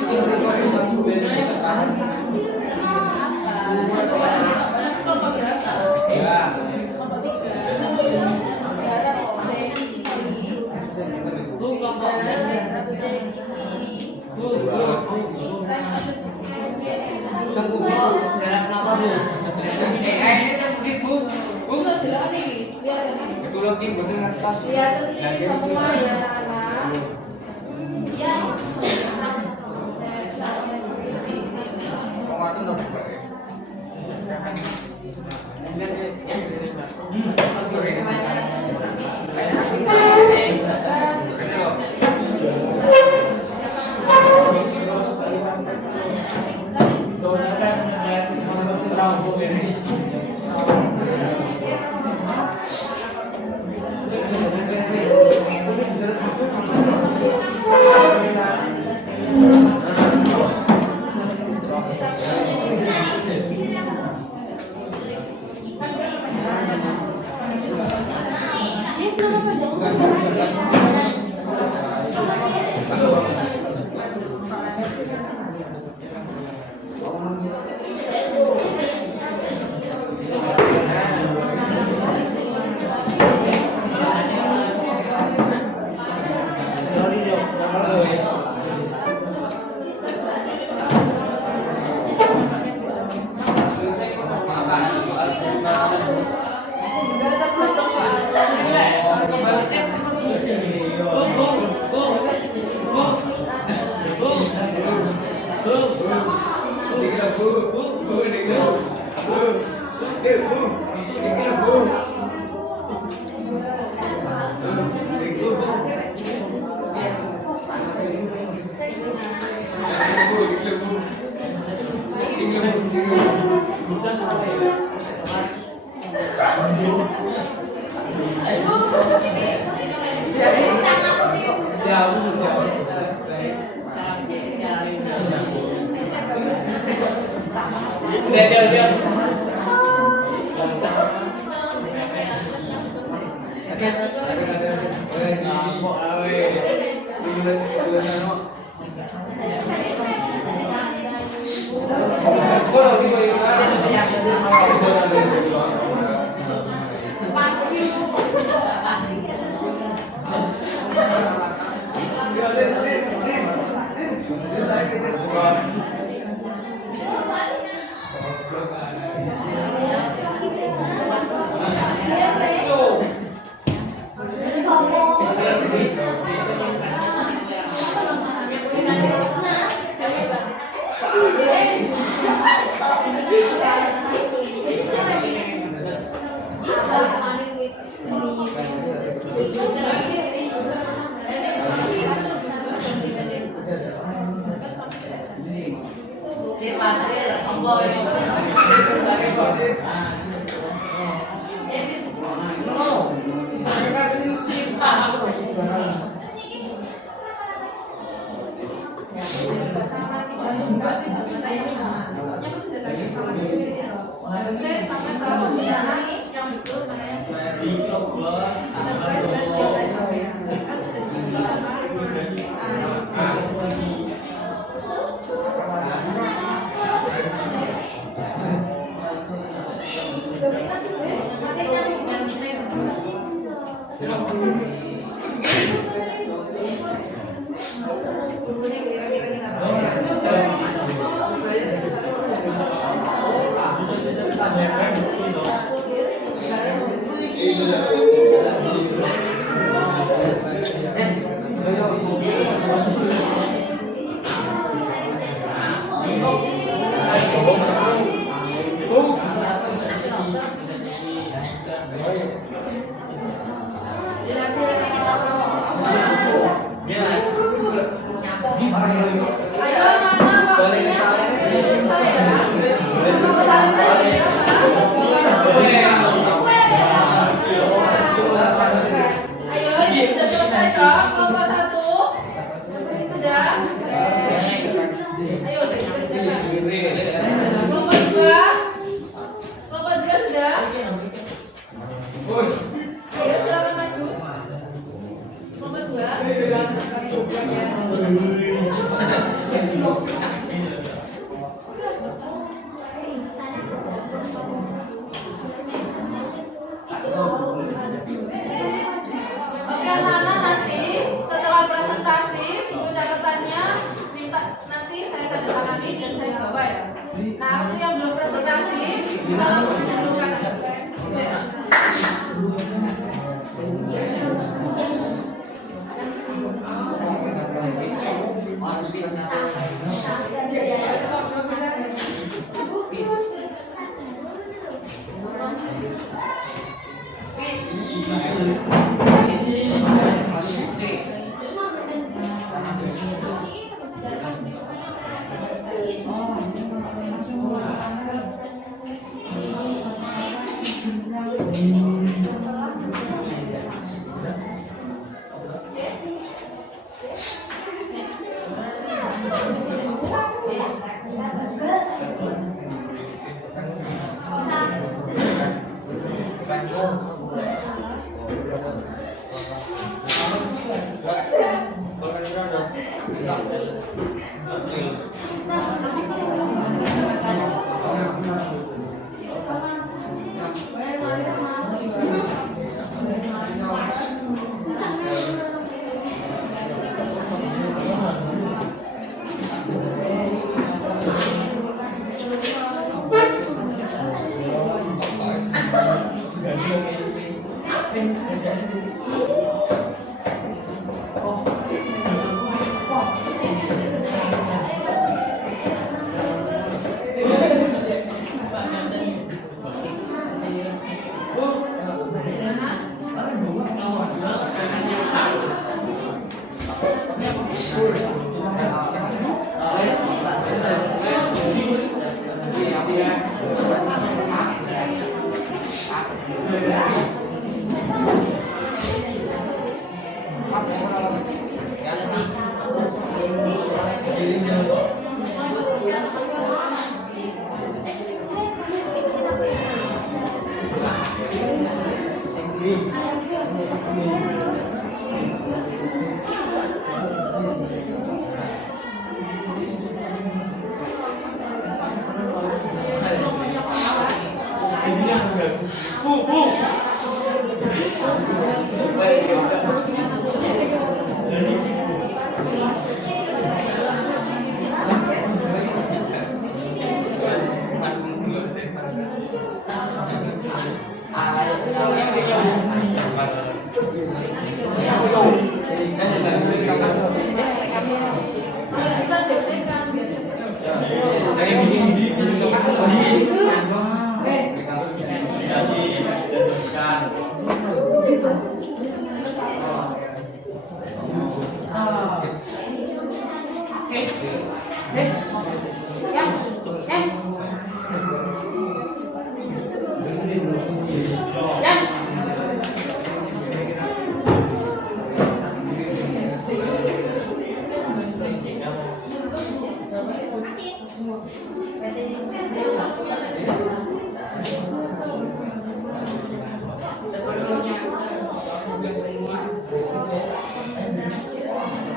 Kelompok berapa? Kelompok 3. Sekarang lihat ini semua ya anak. Ya.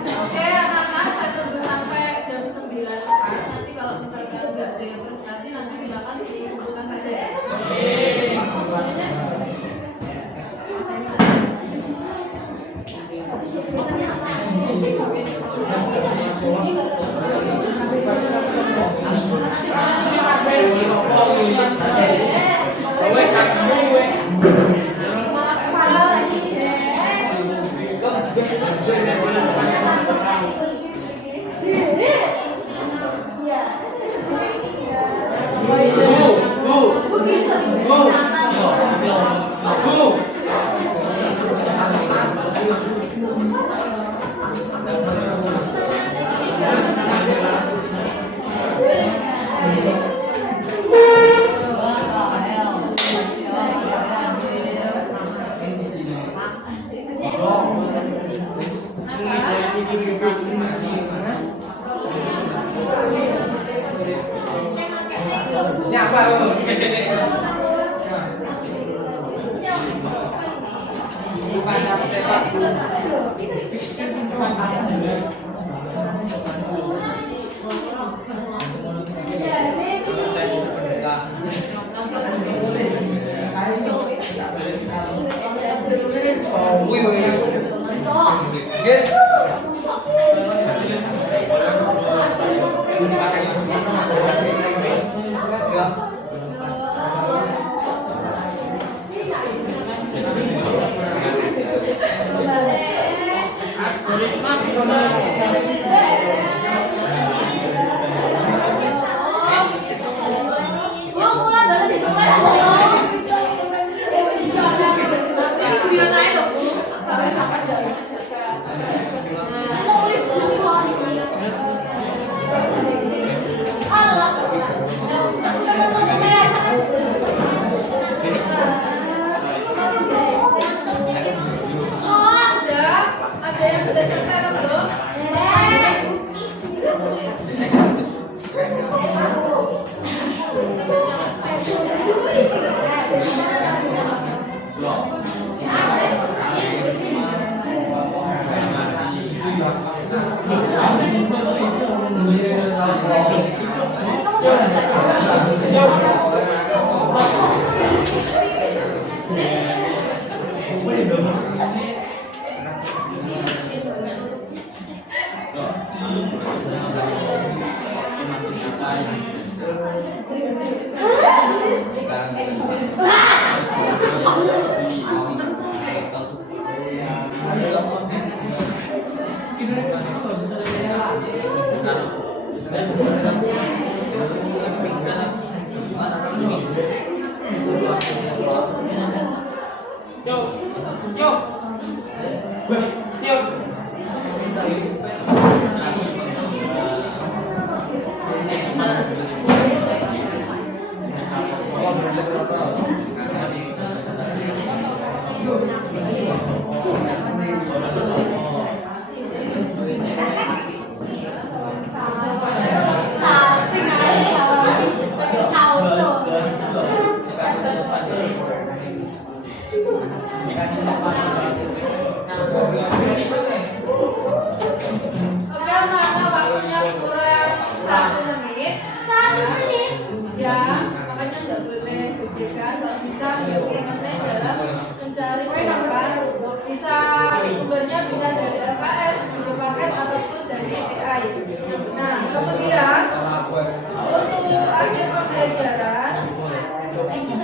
Oke anak-anak, saya tunggu sampai jam 9 kan. Nanti kalau misalkan nggak ada yang presentasi, nanti silakan dikumpulkan saja ya. Siapa lu? Bukan dapat tebak. Ada yang sudah selesai atau belum? Oke, mana waktunya kurang 1 menit? 1 menit. Ya, makanya nggak boleh gojekan, nggak bisa mengimplementasi dalam mencari jawaban. Bisa sumbernya bisa dari LKS, video paket ataupun dari AI. Nah, kemudian untuk akhir pembelajaran ini,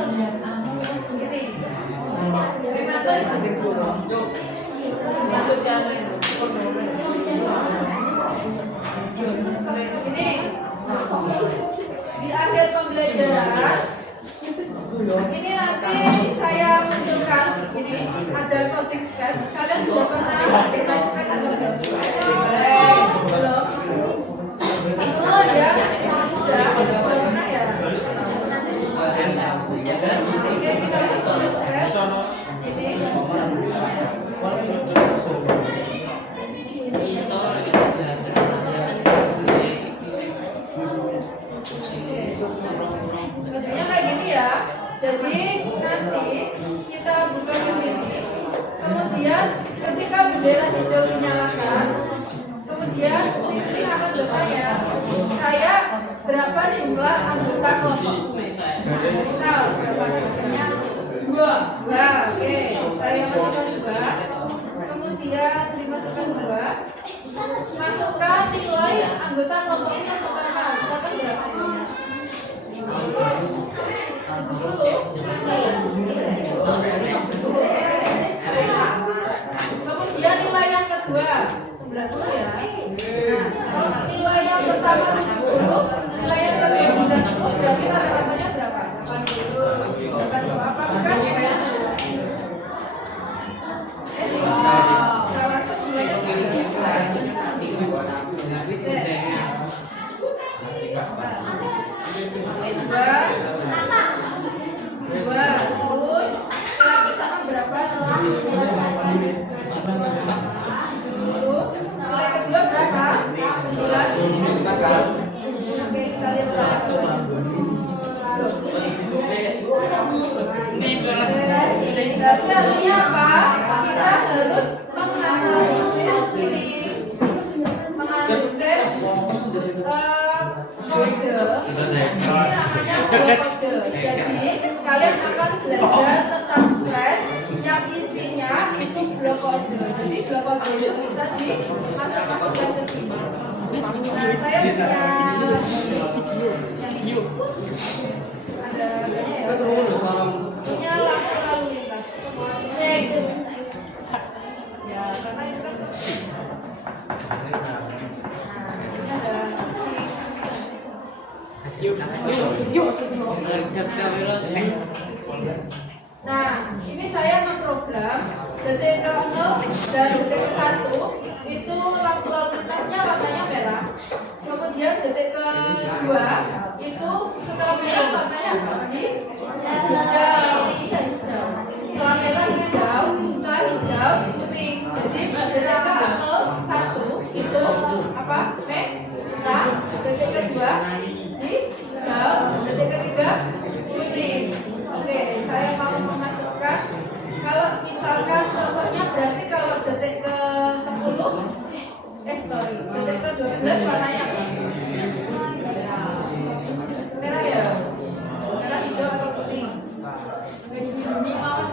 ini di akhir pembelajaran ini nanti saya munculkan ini ada coding sketch. Kalian sudah pernah coding sketch atau belum? Oh ya, sudah pernah ya. Oke, kita lihat sketch ini. Bentuknya kayak gini ya. Jadi nanti kita buka ke sini. Kemudian ketika bendera hijau dinyalakan, kemudian sini akan bertanya, saya berapa jumlah anggota kelompokku? Misal berapa jumlahnya? 2. Oke. Saya masukkan 2. Kemudian dimasukkan 2. Masukkan nilai anggota kelompoknya yang pertama. Misalkan berapa ini? 70. Kemudian nilai yang kedua 90 ya. Nah, nilai yang pertama 70, nilai yang kedua 90, berarti rata-ratanya berapa? 80. Apakah berarti artinya apa? Kita harus menganalisis ini, menganalisis kode. Ini namanya kode. Jadi kalian akan belajar tentang stretch yang isinya itu blok kode. Jadi blok kode itu bisa dimasuk-masukkan ke sini. Nah, saya punya punya lampu lalu lintas. Ya, karena itu kan Nah, ini saya memprogram detik ke-0 dan detik ke-1 itu lampu lalu lintasnya warnanya merah. Kemudian detik ke-2 itu setelah merah warnanya apa lagi? Hijau. Iya, hijau. Setelah merah hijau, setelah hijau itu pink. Jadi detik ke-1 itu apa? Merah. Detik kedua hijau, detik ketiga kuning. Oke, saya mau memasukkan kalau misalkan contohnya berarti kalau detik ke-10 detik ke-12 warnanya apa? Merah ya? Merah, hijau atau kuning? Kuning apa?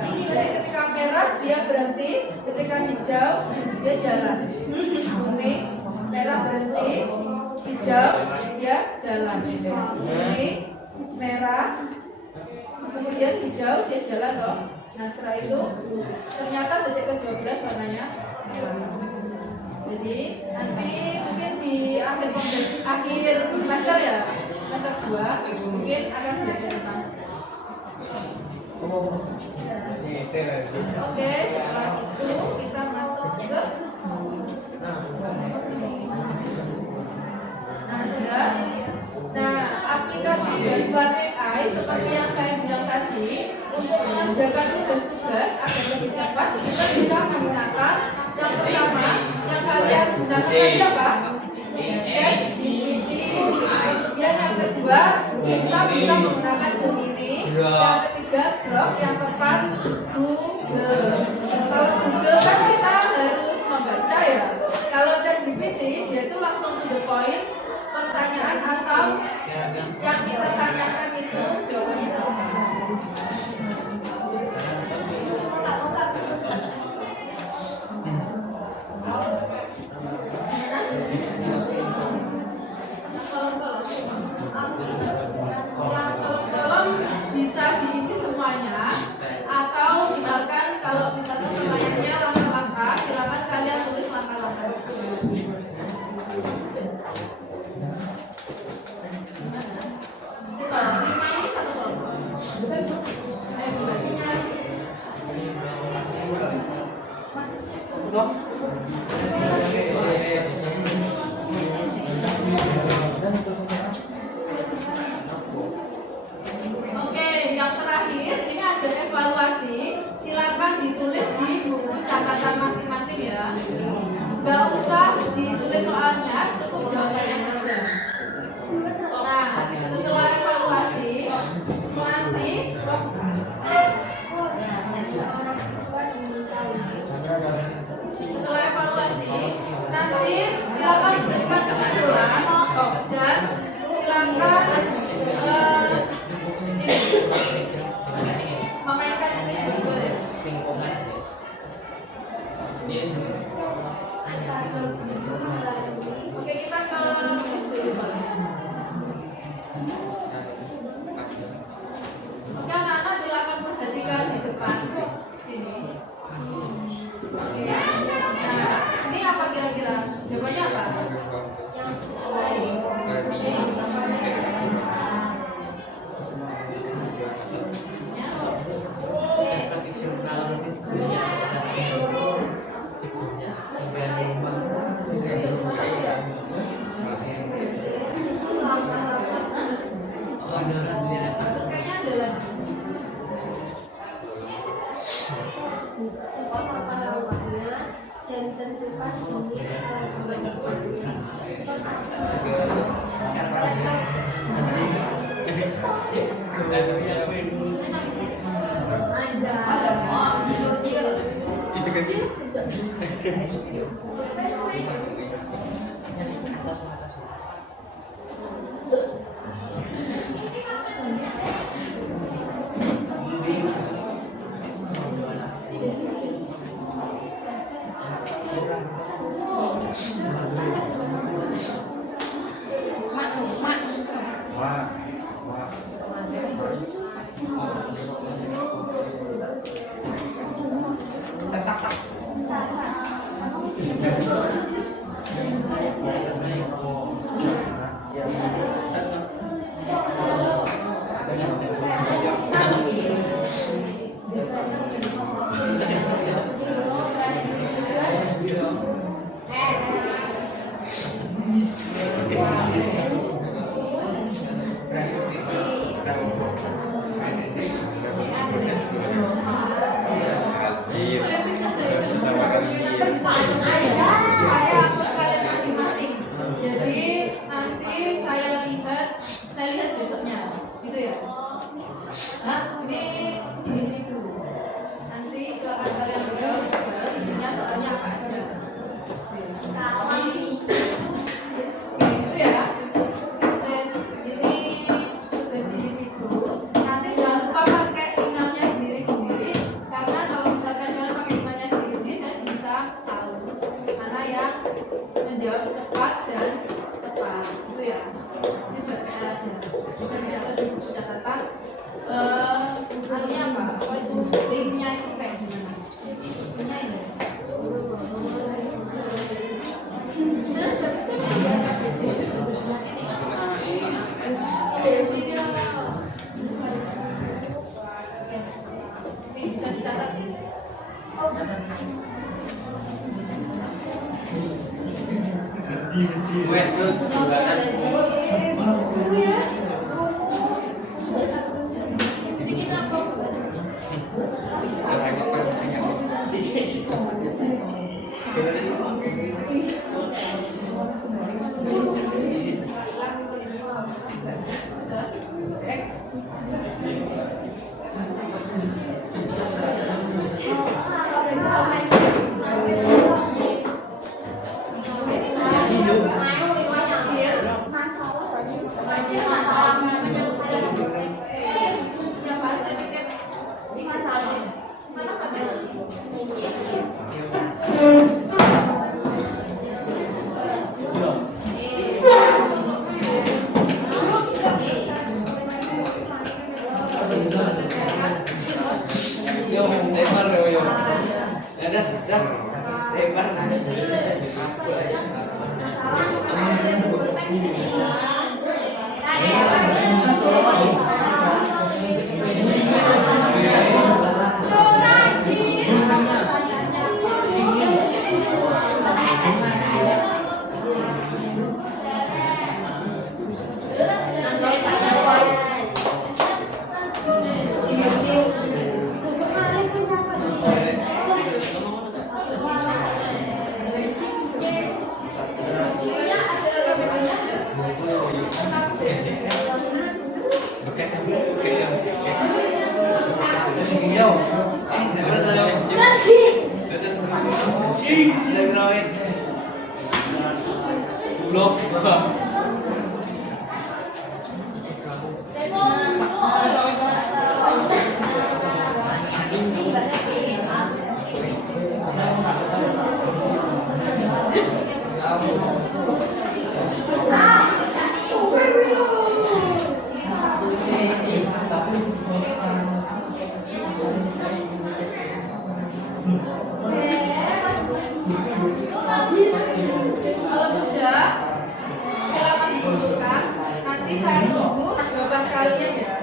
Jadi ketika merah dia berhenti, ketika hijau dia jalan. Kuning, merah berhenti, hijau dia jalan. Kuning, merah, kemudian hijau dia jalan loh. Nah setelah itu ternyata detik ke-12 warnanya merah. Jadi nanti mungkin di akhir semester ya, semester 2 mungkin akan belajar tentang. Oke, setelah itu kita masuk ke Nah, aplikasi bantuan AI seperti yang saya bilang tadi untuk mengerjakan tugas-tugas agar lebih cepat kita bisa menggunakan yang pertama yang kalian gunakan tadi apa? ChatGPT. Kemudian yang kedua kita bisa menggunakan Gemini. Yang ketiga Grok, yang keempat Google. Kalau Google kan kita harus membaca ya. Kalau ChatGPT dia itu langsung to the point, pertanyaan atau yang kita tanyakan itu jawabannya apa. Bisa diisi semuanya atau misalkan kalau misalkan pertanyaannya langkah-langkah, silakan kalian tulis langkah-langkah. Lima ini satu kelompok. Oke, yang terakhir ini ada evaluasi. Silakan ditulis di buku catatan masing-masing ya. Gak usah ditulis soalnya, cukup jawabannya saja. Nah, setelah evaluasi nanti silakan tuliskan kesimpulan dan silakan memainkan ini juga ya. Oke, kita ke Oke, anak-anak silakan persediaan di depan sini. Oke. Nah, ini apa kira-kira? Jawabannya apa? Terus kayaknya ada lagi. Dan tentukan jenis itu kan Saya upload kalian masing-masing. Jadi nanti saya lihat besoknya, gitu ya. Nah, ini situ. Nanti silakan kalian lihat isinya soalnya apa aja. Gitu ya. Tes individu. Nanti jangan lupa pakai emailnya sendiri-sendiri, karena kalau misalkan kalian pakai emailnya sendiri, saya bisa tahu mana yang menjawab cepat dan tepat, gitu ya. Ini buat PR aja. Bisa dicatat di buku catatan. Anunya apa itu linknya itu kayak gimana? Linknya ini. Bisa dicatat. Kalau sudah, silakan dikumpulkan. Nanti saya tunggu jawaban kalian ya.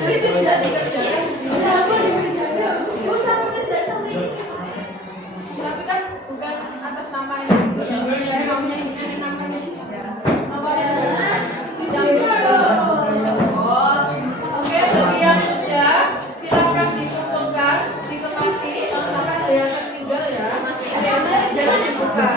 Nah, itu bisa dikerjakan. Tapi kan bukan atas nama ini. Namanya ini namanya ini. Oke, bagi yang sudah silakan dikumpulkan, ditemasi. Jangan sampai ada yang tertinggal ya. Jangan dibuka.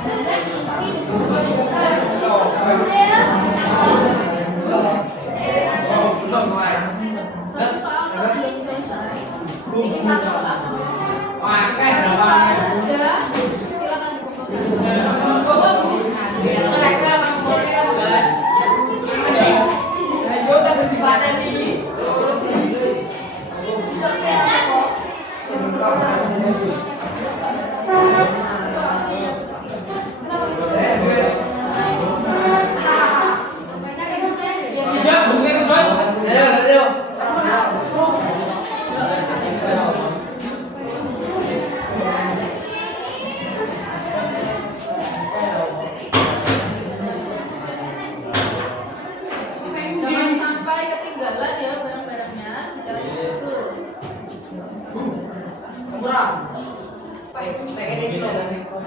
Nanti aku kembali ke kelas. Wah, Jangan sampai ketinggalan ya barang-barangnya. Kurang. Pengen itu.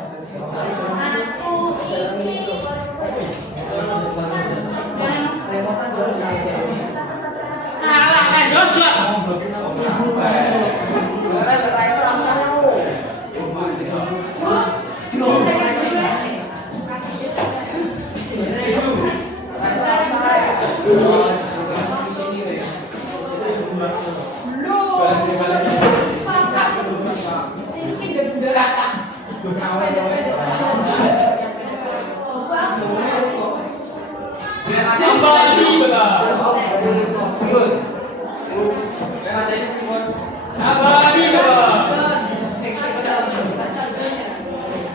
Aku ini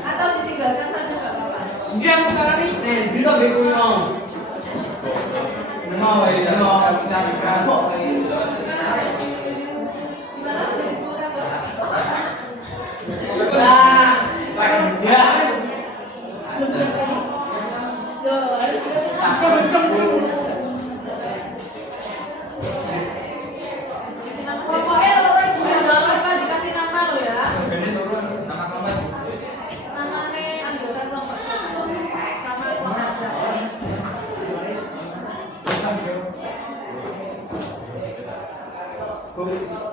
Atau ditinggalkan saja nggak apa-apa. Gimana sih? Pokoknya orang jangan lupa dikasih nama lo ya. Namanya anggota kelompok sama.